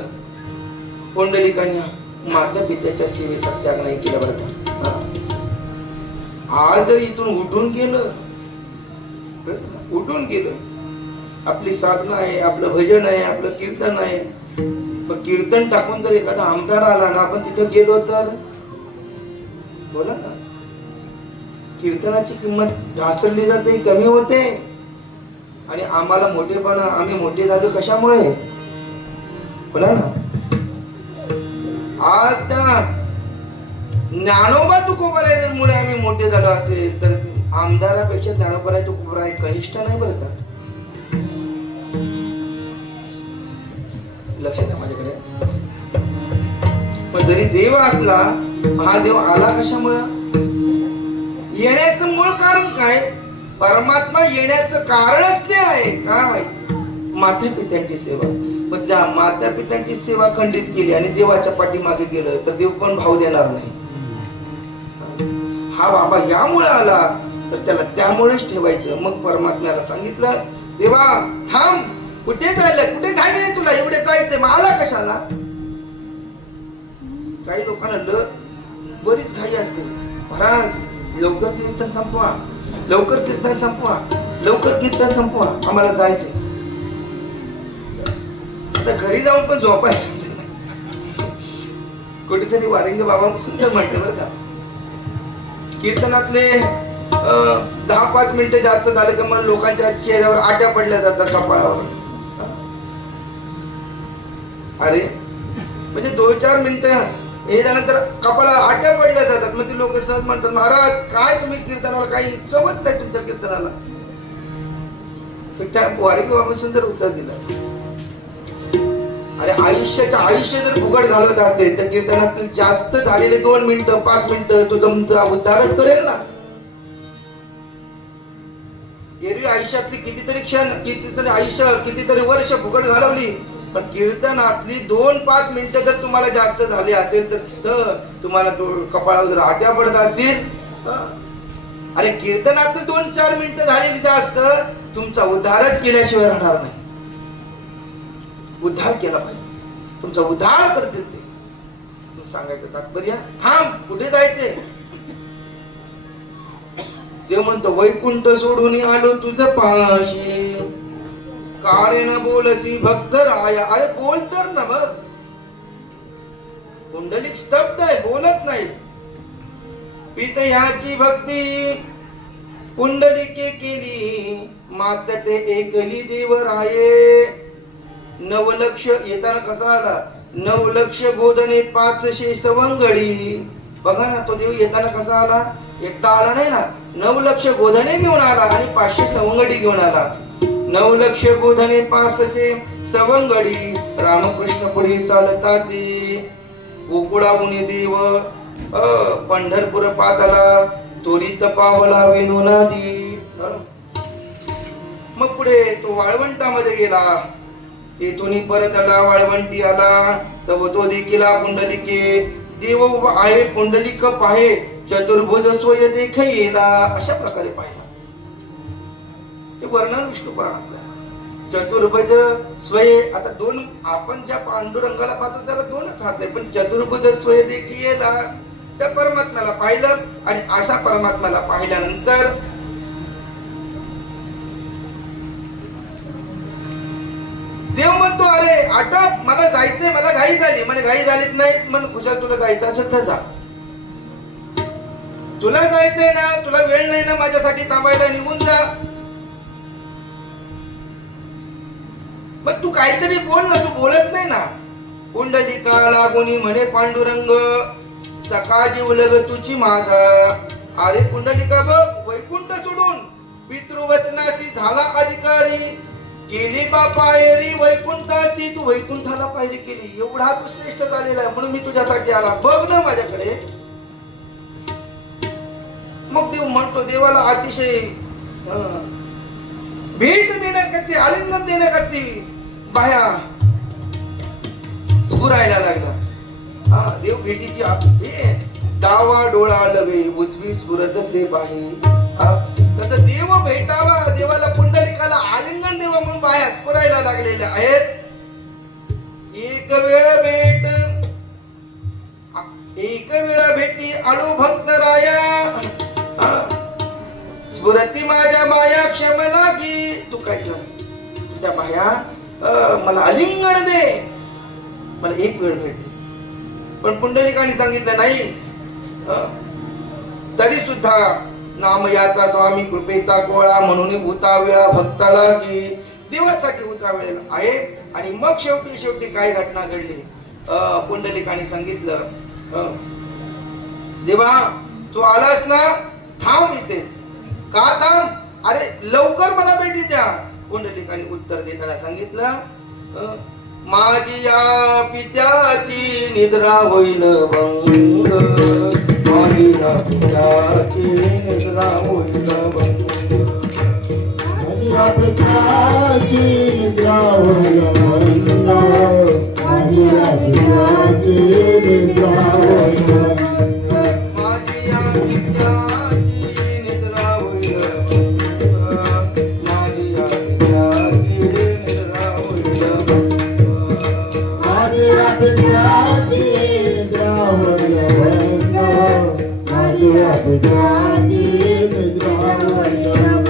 पुंडलिकांनी माता पित्याच्या सेवेचा त्याग नाही केला बरं का. आज जर इथून उठून गेलं, उठून गेलं, आपली साधना आहे, आपलं भजन आहे, आपलं कीर्तन आहे. मग कीर्तन टाकून जर एखादा आमदार आला ना, आपण तिथे गेलो तर बोला ना, कीर्तनाची किंमत ढासळली जाते, कमी होते. आणि आम्हाला मोठेपणा, आम्ही मोठे झालो कशामुळे बोला ना. आज त्या ज्ञानोबा तुकोबारामुळे आम्ही मोठे झालो असेल तर आमदारापेक्षा ज्ञानोबा तुकोबारा कनिष्ठ नाही बरं का. लक्षात आहे माझ्याकडे. पण जरी देव असला, हा देव आला कशामुळे, येण्याचं मूळ कारण काय, परमात्मा येण्याचं कारणच ते आहे काय, माता पित्यांची सेवा. मग त्या माता पित्यांची सेवा खंडित केली आणि देवाच्या पाठीमागे गेलं तर देव पण भाव देणार नाही. हा बाबा यामुळे आला तर त्याला त्यामुळेच ठेवायचं. मग परमात्म्याला सांगितलं, देवा थांब, कुठे जायला, कुठे घाई नाही तुला, एवढे जायचंय, मग आला कशाला. काही लोकांना बरीच घाई असते, महाराज लवकर कीर्तन संपवा, लवकर कीर्तन संपवा, लवकर कीर्तन संपवा, आम्हाला जायचंय. आता घरी जाऊन पण झोपायचं. कुठेतरी वारिंग बाबा सुंदर म्हणते बरं का, कीर्तनातले 10-5 मिनिटं जास्त झाले का मग लोकांच्या चेहऱ्यावर आट्या पडल्या जातात, कपाळावर. अरे म्हणजे 2-4 मिनिटं हे झाल्यानंतर कपाळा आट्या पडल्या जातात. मग ते लोक सहज म्हणतात, महाराज काय तुम्ही कीर्तनाला काही चवत नाही तुमच्या कीर्तनाला. त्या वारिंग बाबा सुंदर उत्तर दिलं, अरे आयुष्य जर फुकट घालवत असेल तर कीर्तनातील जास्त झालेले 2 मिनिटं 5 मिनिटं तो तुमचा उद्धारच करेल ना. एरवी आयुष्यातली कितीतरी क्षण, कितीतरी वर्ष फुकट घालवली, पण कीर्तनातली 2-5 मिनिटं जर तुम्हाला जास्त झाली असेल तर तुम्हाला कपाळावर जर आट्या पडत असतील. अरे कीर्तनातली 2-4 मिनिटं झालेली जास्त, तुमचा उद्धारच केल्याशिवाय राहणार नाही. उद्धार केला पाहिजे, तुमचा उद्धार करतील ते. सांगायचं तात्पर्य थांब, कुठे जायचे? ते म्हणतो वैकुंठ सोडून आलो तुझ पाशी, कारण बोलसी भक्त राया. अरे बोल तर ना बघ. पुंडलिक स्तब्ध आहे, बोलत नाही. पित ह्याची भक्ती पुंडलिके केली, मात ते एकली देव राये. 9 लक्ष येताना कसा आला? 9 लक्ष गोधने 500 सवंगडी. बघा ना, तो देव येताना कसा आला? एकटा आला नाही ना, 9 लक्ष गोधने घेऊन आला आणि 500 सवंगडी घेऊन आला. 9 लक्ष गोधने 500 सवंगडी. रामकृष्ण पुढे चालतात ते, गोकुळाहून देव पंढरपूर पाताला, त्वरित पावला विनोनादी. मग पुढे तो वाळवंटामध्ये गेला, तेथून परत आला, वाळवंटी आला. तव तो देखील पुंडलिके देव उभा आहे, पुंडलिक पाहे, चतुर्भुज स्वय देख येला. अशा प्रकारे पाहिला. ते वर्णन विष्णू पुराणातलं. चतुर्भुज स्वय, आता 2, आपण ज्या पांडुरंगाला पाहतो त्याला 2च हात आहे, पण चतुर्भुज स्वय देखी येला. त्या परमात्म्याला पाहिलं आणि अशा परमात्म्याला पाहिल्यानंतर देव म्हणतो अरे आटप, मला जायचंय, मला घाई झाली. म्हणे घाई झालीच नाही, म्हण खुशाल तुला जायचं असेल तर जा. तुला जायचंय ना, तुला वेळ नाही ना माझ्यासाठी थांबायला, निघून जा. मग तू काहीतरी बोल ना, तू बोलत नाही ना. पुंडलिका लागुनी म्हणे पांडुरंग, सखा जीवलग तुझी माझा. अरे पुंडलिका बघ, वैकुंठ सोडून पितृवचनाची झाला अधिकारी, केली बा पायरी वैकुंठाची. तू वैकुंठाला पायरी केली, एवढा तू श्रेष्ठ झालेला आहे, म्हणून मी तुझ्यासाठी आला, बघ ना माझ्याकडे. मग देव म्हणतो, देवाला अतिशय भेट देण्याकरती, आलिंगन देण्याकरती बाया स्फुरायला लागला. देव भेटीची डावा डोळा लवे, उजवी स्फुरत से बाही. तसं देव भेटावा, देवाला पुंडलिकाला आलिंगन देवा म्हणून बाया स्फुरायला लागलेल्या आहेत. एक वेळा भेटी अणु भक्त राया, स्फुरती माझ्या माया क्षम लागी. तू काय कर, तुझ्या माया मला आलिंगन दे, मला एक वेळ भेटते. पण पुंडलिकाने सांगितलं नाही. तरी सुद्धा नाम याचा स्वामी कृपेचा गोळा, म्हणून भूता वेळा भक्ताला की देवासाठी होता वेळेला आहे. आणि मग शेवटी काय घटना घडली? पुंडलिकाने सांगितलं, देवा तू आलास ना, थांब इथे. का थांब? अरे लवकर मला भेटी द्या. पुंडलिकाने उत्तर देताना सांगितलं, माझी या पित्याची निद्रा होईल भंग, माझी या पित्याची निद्रा होईल भंग, माझी या पित्याची निद्रा होईल भंग, माझी या पित्याची निद्रा होईल भंग, माझी या पित्याची निद्रा होईल भंग, माझी या पित्याची निद्रा होईल भंग.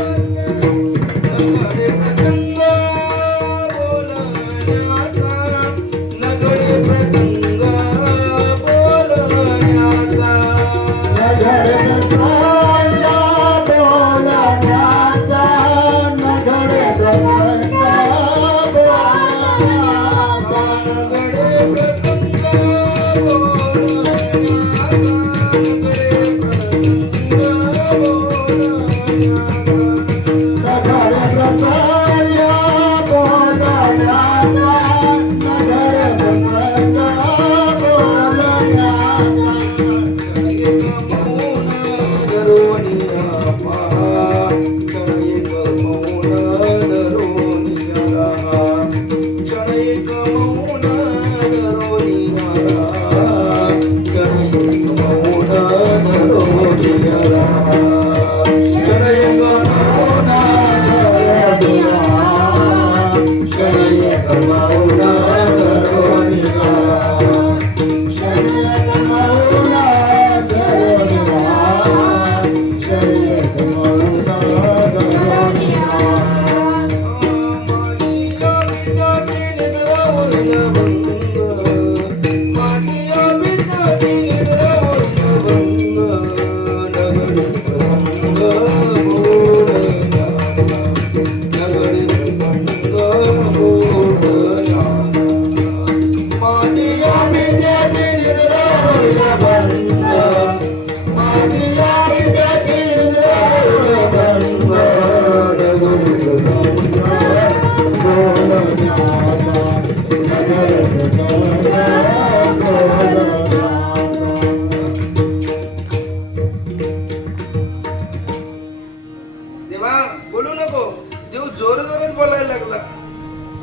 देवा बोलू नको. देव जोर जोरात बोलायला लागला.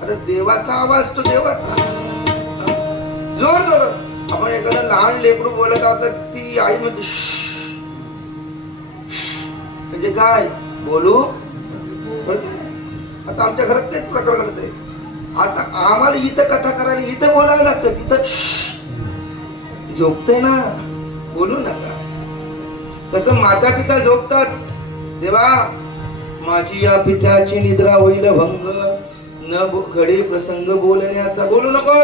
आता देवाचा आवाज तो देवाचा जोर जोरात. आपण एखादा लहान लेकरू बोलत आहोत ती आई म्हणते म्हणजे काय बोलू. आता आमच्या घरात तेच प्रकार घडते. आता आम्हाला इथं कथा करायला इथं बोलायला लागतं. तिथं झोपते ना बोलू नका. तसं माता पिता झोपतात. देवा माझी या पित्याची निद्रा होईल भंग. न घडी प्रसंग बोलण्याचा. बोलू नको.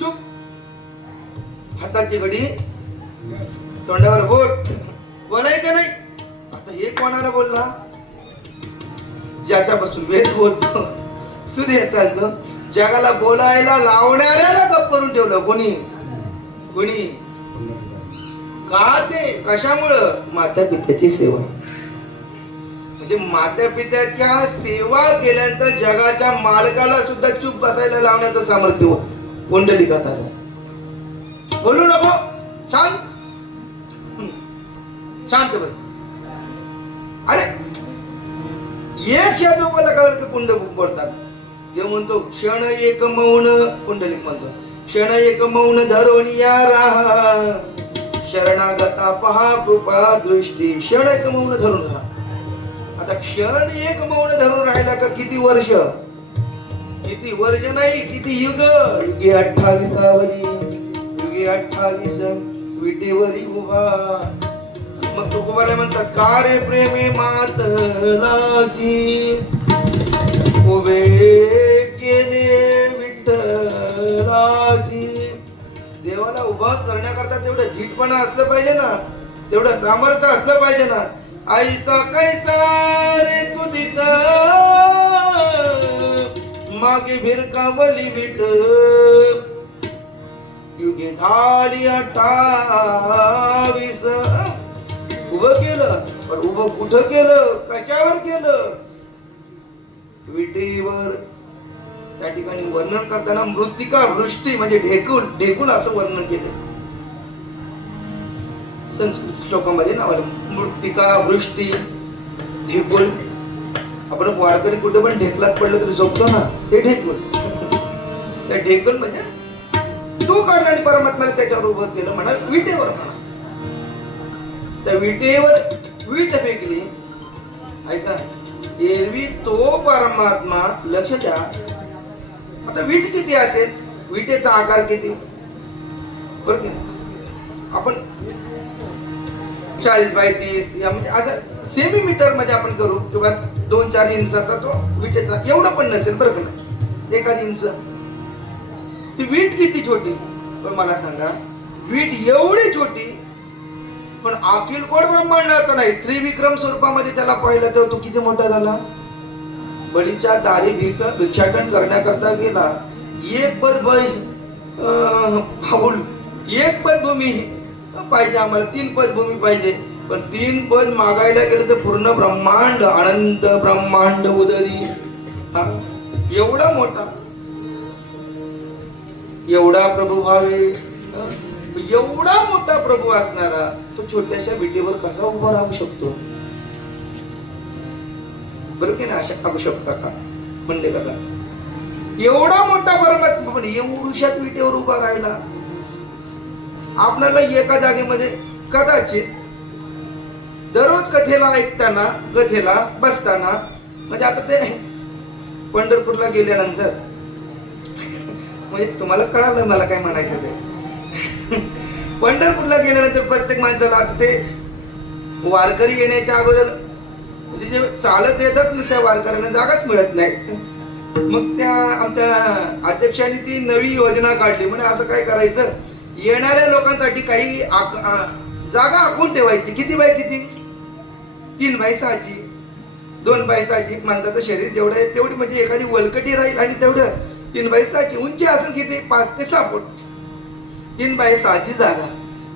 चुप. हाताची घडी तोंडावर बोट. बोलायचं नाही. आता हे कोणाला बोलला. ज्याच्यापासून वेद बोलतो सूर्य चालतो. जगाला बोलायला लावणाऱ्याला गप करून ठेवलं. कोणी कोणी का ते कशामुळं. माता पित्याची सेवा. म्हणजे माता पित्याच्या सेवा केल्यानंतर जगाच्या मालकाला सुद्धा चूप बसायला लावण्याचं सामर्थ्य पुंडलिकात आलं. बोलू नको. शांत शांत बस. अरे एक शब्द बोला कळलं की पुंड पडतात. ते म्हणतो क्षण एक मौन. पुंडलिक म्हणतो क्षण एक मौन धरोनिया राहा. शरणागता पहा कृपा दृष्टी. क्षण एक मौन धरून राहा. आता क्षण एक मौन धरून राहिला का किती वर्ष. किती वर्ष नाही किती युग. युगे 28 युगे 28 विटेवरी उभा. मग तुकोबाला म्हणतात का रे प्रेमे मातलासी. उभे केले विठ्ठलासी. देवाला उभा करण्याकरता तेवढं झीटपणा असलं पाहिजे ना. तेवढं सामर्थ्य असलं पाहिजे ना. आईचा कैसा रे तुझीत मागे भिरकावली विठ. युगे झाली 28. उभं केलं पण उभं कुठं केलं कशावर केलं. विटेवर. त्या ठिकाणी वर्णन करताना मृत्तिका वृष्टी म्हणजे ढेकूल असं वर्णन केलं. संस्कृत श्लोकामध्ये नाव आलं मृत्तिका वृष्टी ढेकूल. आपण वारकरी कुठे पण ढेकलात पडलं तरी झोपतो ना ते ढेकूल. त्या ढेकूल म्हणजे तो काढला आणि परमात्म्याला त्याच्यावर उभं केलं म्हणा विटेवर. त्या विटेवर वीट फेकली. ऐका एरवी तो परमात्मा लक्ष द्या. आता वीट किती असेल. विटेचा आकार किती बरं की आपण 40 बाय 30 या म्हणजे असं सेंटीमीटर मध्ये आपण करू किंवा 2-4 इंचाचा तो विटेचा. एवढं पण नसेल बरं का नाही 1 इंच. ती वीट किती छोटी. पण मला सांगा वीट एवढी छोटी पण अखिल कोड ब्रह्मांडाचा नाही. त्रिविक्रम स्वरूपामध्ये त्याला पाहिलं तर तो किती मोठा झाला. बळीच्या दारी भिक्षाटन करण्याकरता गेला. एक पद फाऊल. एक पद भूमी पाहिजे आम्हाला. 3 पद भूमी पाहिजे. पण 3 पद मागायला गेलं तर पूर्ण ब्रह्मांड अनंत ब्रह्मांड उदरी. एवढा मोठा. एवढा प्रभू भावे. एवढा मोठा प्रभू असणारा तो छोट्याशा विटेवर कसा उभा राहू शकतो. बरोबर की नाही. अशा टाकू शकता का म्हणले का. एवढा मोठा परमात्मा पण एवढ्याशा विटेवर उभा राहिला. आपल्याला एका जागेमध्ये कदाचित दररोज कथेला ऐकताना कथेला बसताना म्हणजे आता ते पंढरपूरला गेल्यानंतर म्हणजे तुम्हाला कळालं मला काय म्हणायचं ते. पंढरपूरला गेल्यानंतर प्रत्येक माणसाला आता ते वारकरी येण्याच्या अगोदर म्हणजे जे चालत येतात ना त्या वारकऱ्यांना जागाच मिळत नाही. मग त्या आमच्या अध्यक्षांनी ती नवी योजना काढली. म्हणजे असं काय करायचं, येणाऱ्या लोकांसाठी काही जागा आखून ठेवायची. किती बाय किती, 3 बाय 6ची, 2 बाय 6ची. माणसाचं शरीर जेवढं आहे तेवढी म्हणजे एखादी वलकटी राहील आणि तेवढं 3 बाय 6ची. उंची असून किती 5 ते 6 फूट, 3 बाय 6ची जागा.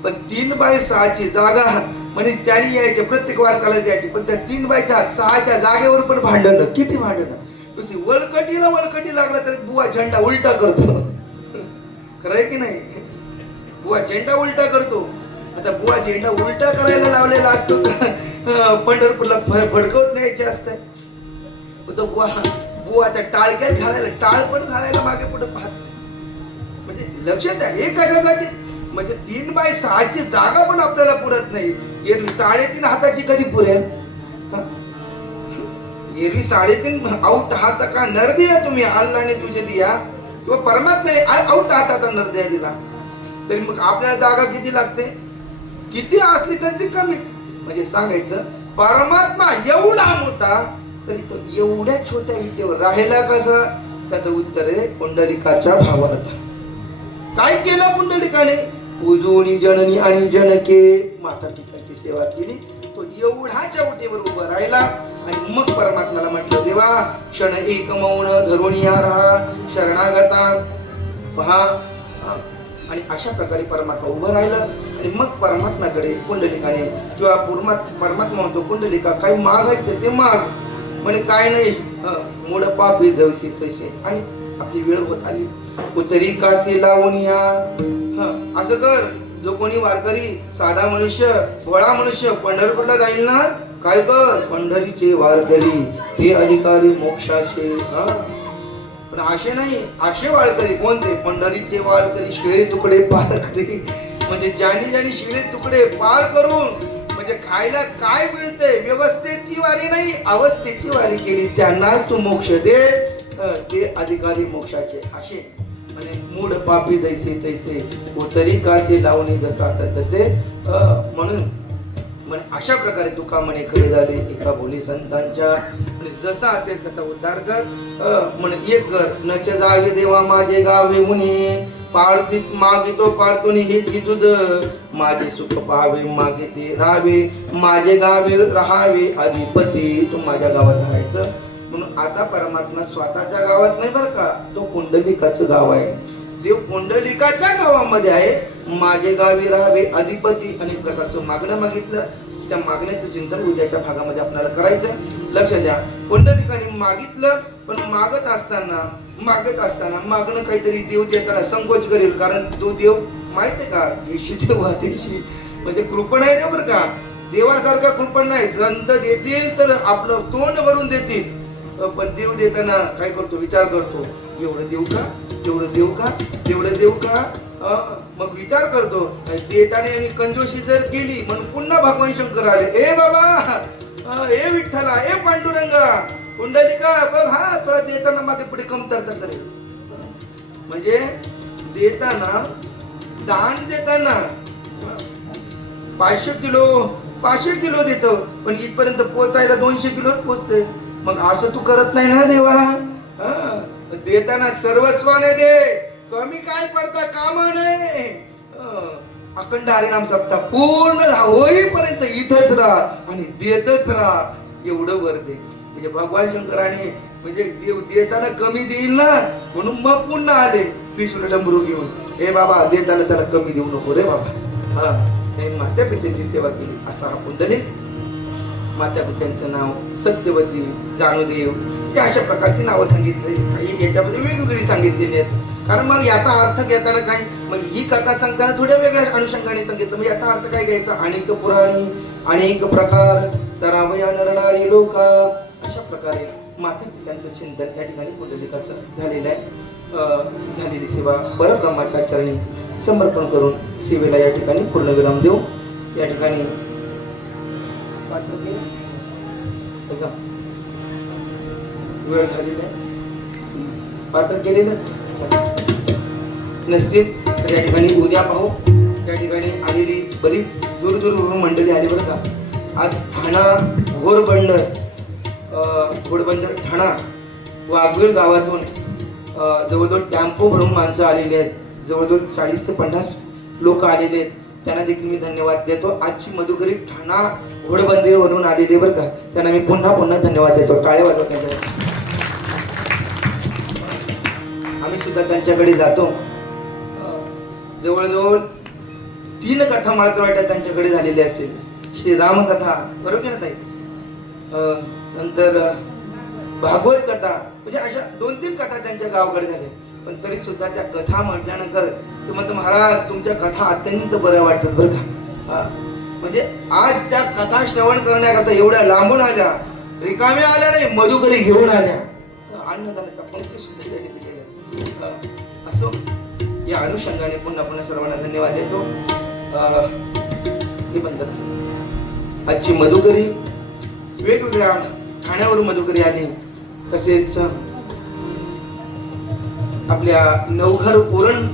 पण 3 बाय 6ची जागा म्हणजे त्यांनी यायचे प्रत्येक वारकाला द्यायची. पण त्या 3 बाय 6च्या जागेवर पण भांडणं, किती भांडणं. वलकटीला वलकटी लागला तरी बुवा झेंडा उलटा करतो. खरंय की नाही, बुवा झेंडा उलटा करतो. आता बुवा झेंडा उलटा करायला लावलेला असतो पंढरपूरला फडकवत न्यायचे असते. तो बुवा त्या टाळक्यात घालायला, टाळ पण घालायला मागे पुढे पाहत. म्हणजे लक्षात आहे हे कशासाठी, म्हणजे 3 बाय 6ची जागा पण आपल्याला पुरत नाही. एरवी 3.5 हाताची कधी पुरेल. एरवी 3.5 आऊट हात का नरदी आहे तुम्ही अल्लाने तुझे दिया किंवा परमात्म्याने आऊट हाताचा नरदी दिला. तरी मग आपल्याला जागा किती लागते, किती असली तर ती कमीच. म्हणजे सांगायचं परमात्मा एवढा मोठा तरी तो एवढ्या छोट्या विटेवर राहिला कसा, त्याचं उत्तर आहे पुंडलिकाच्या भावार्थ. काय केलं पुंडलिकाने, उजोनी जननी आणि जनके माता पिताची सेवा केली. तो एवढा चौटीवर उभा राहिला आणि मग परमात्म्याला म्हटलं देवा क्षण एक मौन धरून या राहा शरणागता पहा. आणि अशा प्रकारे परमात्मा उभं राहिलं आणि मग परमात्म्याकडे पुंडलिकाने किंवा परमात्मा म्हणतो पुंडलिका काही मागायचं ते माग. म्हणे काय नाही, मूड पापी जवसी तैसे. आणि आपली वेळ होत आली. उतरी कासे लावून या, असं कर जो कोणी वारकरी साधा मनुष्य भोळा मनुष्य पंढरपूरला जाईल ना, काय कर पंढरीचे वारकरी हे अधिकारी मोक्षाचे. पण असे नाही, असे वारकरी कोणते, पंढरीचे वारकरी शिळे तुकडे पार करी. म्हणजे ज्यांनी शिळे तुकडे पार करून म्हणजे खायला काय मिळते व्यवस्थेची वारी नाही अवस्थेची वारी केली त्यांना तू मोक्ष दे, ते अधिकारी मोक्षाचे. असे म्हणजे मूड पापी जैसे तैसे उतरी कासे लावणी जसा असं तसे. म्हणून अशा प्रकारे तुका म्हणे खरे झाले एका भोली संतांच्या. जसा असेल त्याचा उद्धार कर. म्हणे एक कर नच जागे देवा माझे गावे मुनी पाळतीत मागितो पाळतोनी हे की तुझ माझे सुख पाहावे मागे ते राहावे माझे गावे राहावे अधिपती. तू माझ्या गावात राहायचं. म्हणून आता परमात्मा स्वतःच्या गावात नाही बरं का, तो पुंडलिकाचं गाव आहे. देव पुंडलिकाच्या गावामध्ये आहे. माझे गावी राहावे अधिपती. अनेक प्रकारचं मागणं मागितलं. त्या मागण्याचं चिंतन उद्याच्या भागामध्ये आपल्याला करायचं. लक्ष द्या, पुंडलिकाने मागितलं पण मागत असताना मागणं काहीतरी देव देताना संकोच करेल. कारण तो देव माहितीये का येशी देव देशी म्हणजे कृपण आहे देव बरं का. देवासारखा कृपण नाही. संत देतील तर आपलं तोंड भरून देतील. पण देव देताना काय करतो, विचार करतो एवढं देऊ का, तेवढं देऊ का, तेवढं देऊ का. मग विचार करतो. देताना आणि कंजोशी जर केली म्हणून पुन्हा भगवान शंकर आले. ए बाबा, ए विठ्ठला, ए पांडुरंगा, पुंडलिका बघ हा तुला देताना मागे पुढे कमतरता करेल. म्हणजे देताना दान देताना 500 किलो देतो पण इथपर्यंत पोहोचायला 200 किलोच पोहोचते. मग असं तू करत नाही ना देवा. देताना सर्वस्वाने दे, कमी काय पडता कामा नये. अखंड हरिनाम सप्ताह पूर्ण होईपर्यंत इथंच राहा आणि देतच राहा एवढं वर दे. म्हणजे भगवान शंकराने म्हणजे देव देताना कमी देईल ना म्हणून मग पुन्हा आले त्रिशूल डमरू घेऊन. हे बाबा देताना त्याला कमी देऊ नको रे बाबा. मात्या पित्याची सेवा केली असा हा पुंडलिक. मात्या पित्यांचं नाव सत्यवती, जाणूदेव हे अशा प्रकारची नावं सांगितली. काही याच्यामध्ये वेगवेगळी सांगितलेली आहेत. कारण मग याचा अर्थ घेताना काय, मग ही कथा सांगताना थोड्या वेगळ्या अनुषंगाने सांगितलं. मग याचा अर्थ काय घ्यायचा, अनेक पुराणी अनेक प्रकार तरावया नरणारी लोका. अशा प्रकारे माता पित्यांचं चिंतन या ठिकाणी पुंडलिकाचं झालेलं आहे. झालेली सेवा परब्रह्माच्या चरणी समर्पण करून सेवेला या ठिकाणी पूर्णविराम देऊ. या ठिकाणी वेळ झालेला आहे. पात्र केलेलं नसतील तर या ठिकाणी उद्या पाहू. त्या ठिकाणी बरीच दूरवरून मंडळी आली बरं का. आज ठाणा घोडबंदर ठाणा वाघवीळ गावातून जवळजवळ टेम्पो भरून माणसं आलेली आहेत. जवळजवळ 40 ते 50 लोक आलेले आहेत. त्यांना देखील मी धन्यवाद देतो. आजची मधुकरी ठाणा घोडबंदरवरून आलेली बरं का. त्यांना मी पुन्हा पुन्हा धन्यवाद देतो. टाळ्या वाजवत आम्ही सुद्धा त्यांच्याकडे जातो. जवळजवळ 3 कथा मला तर वाटतं त्यांच्याकडे झालेली असेल. श्रीराम कथा, बरोबर ना ताई, नंतर भागवत कथा, म्हणजे अशा 2-3 कथा त्यांच्या गावाकडे झाल्या. पण तरी सुद्धा त्या कथा म्हटल्यानंतर ते म्हणतो महाराज तुमच्या कथा अत्यंत बऱ्या वाटतात बरं का. म्हणजे आज त्या कथा श्रवण करण्याकरता एवढ्या लांबून आल्या, रिकाम्या आल्या नाही, मधुकरी घेऊन आल्या. अन्नदानाच्या पंक्ती सुद्धा त्यांनी दिलेल्या. असो, या अनुषंगाने पुन्हा पुन्हा सर्वांना धन्यवाद देतो. आजची मधुकरी वेगवेगळ्या ठाण्यावरून मधुकरी आली. तसेच आपल्या नवघर उरण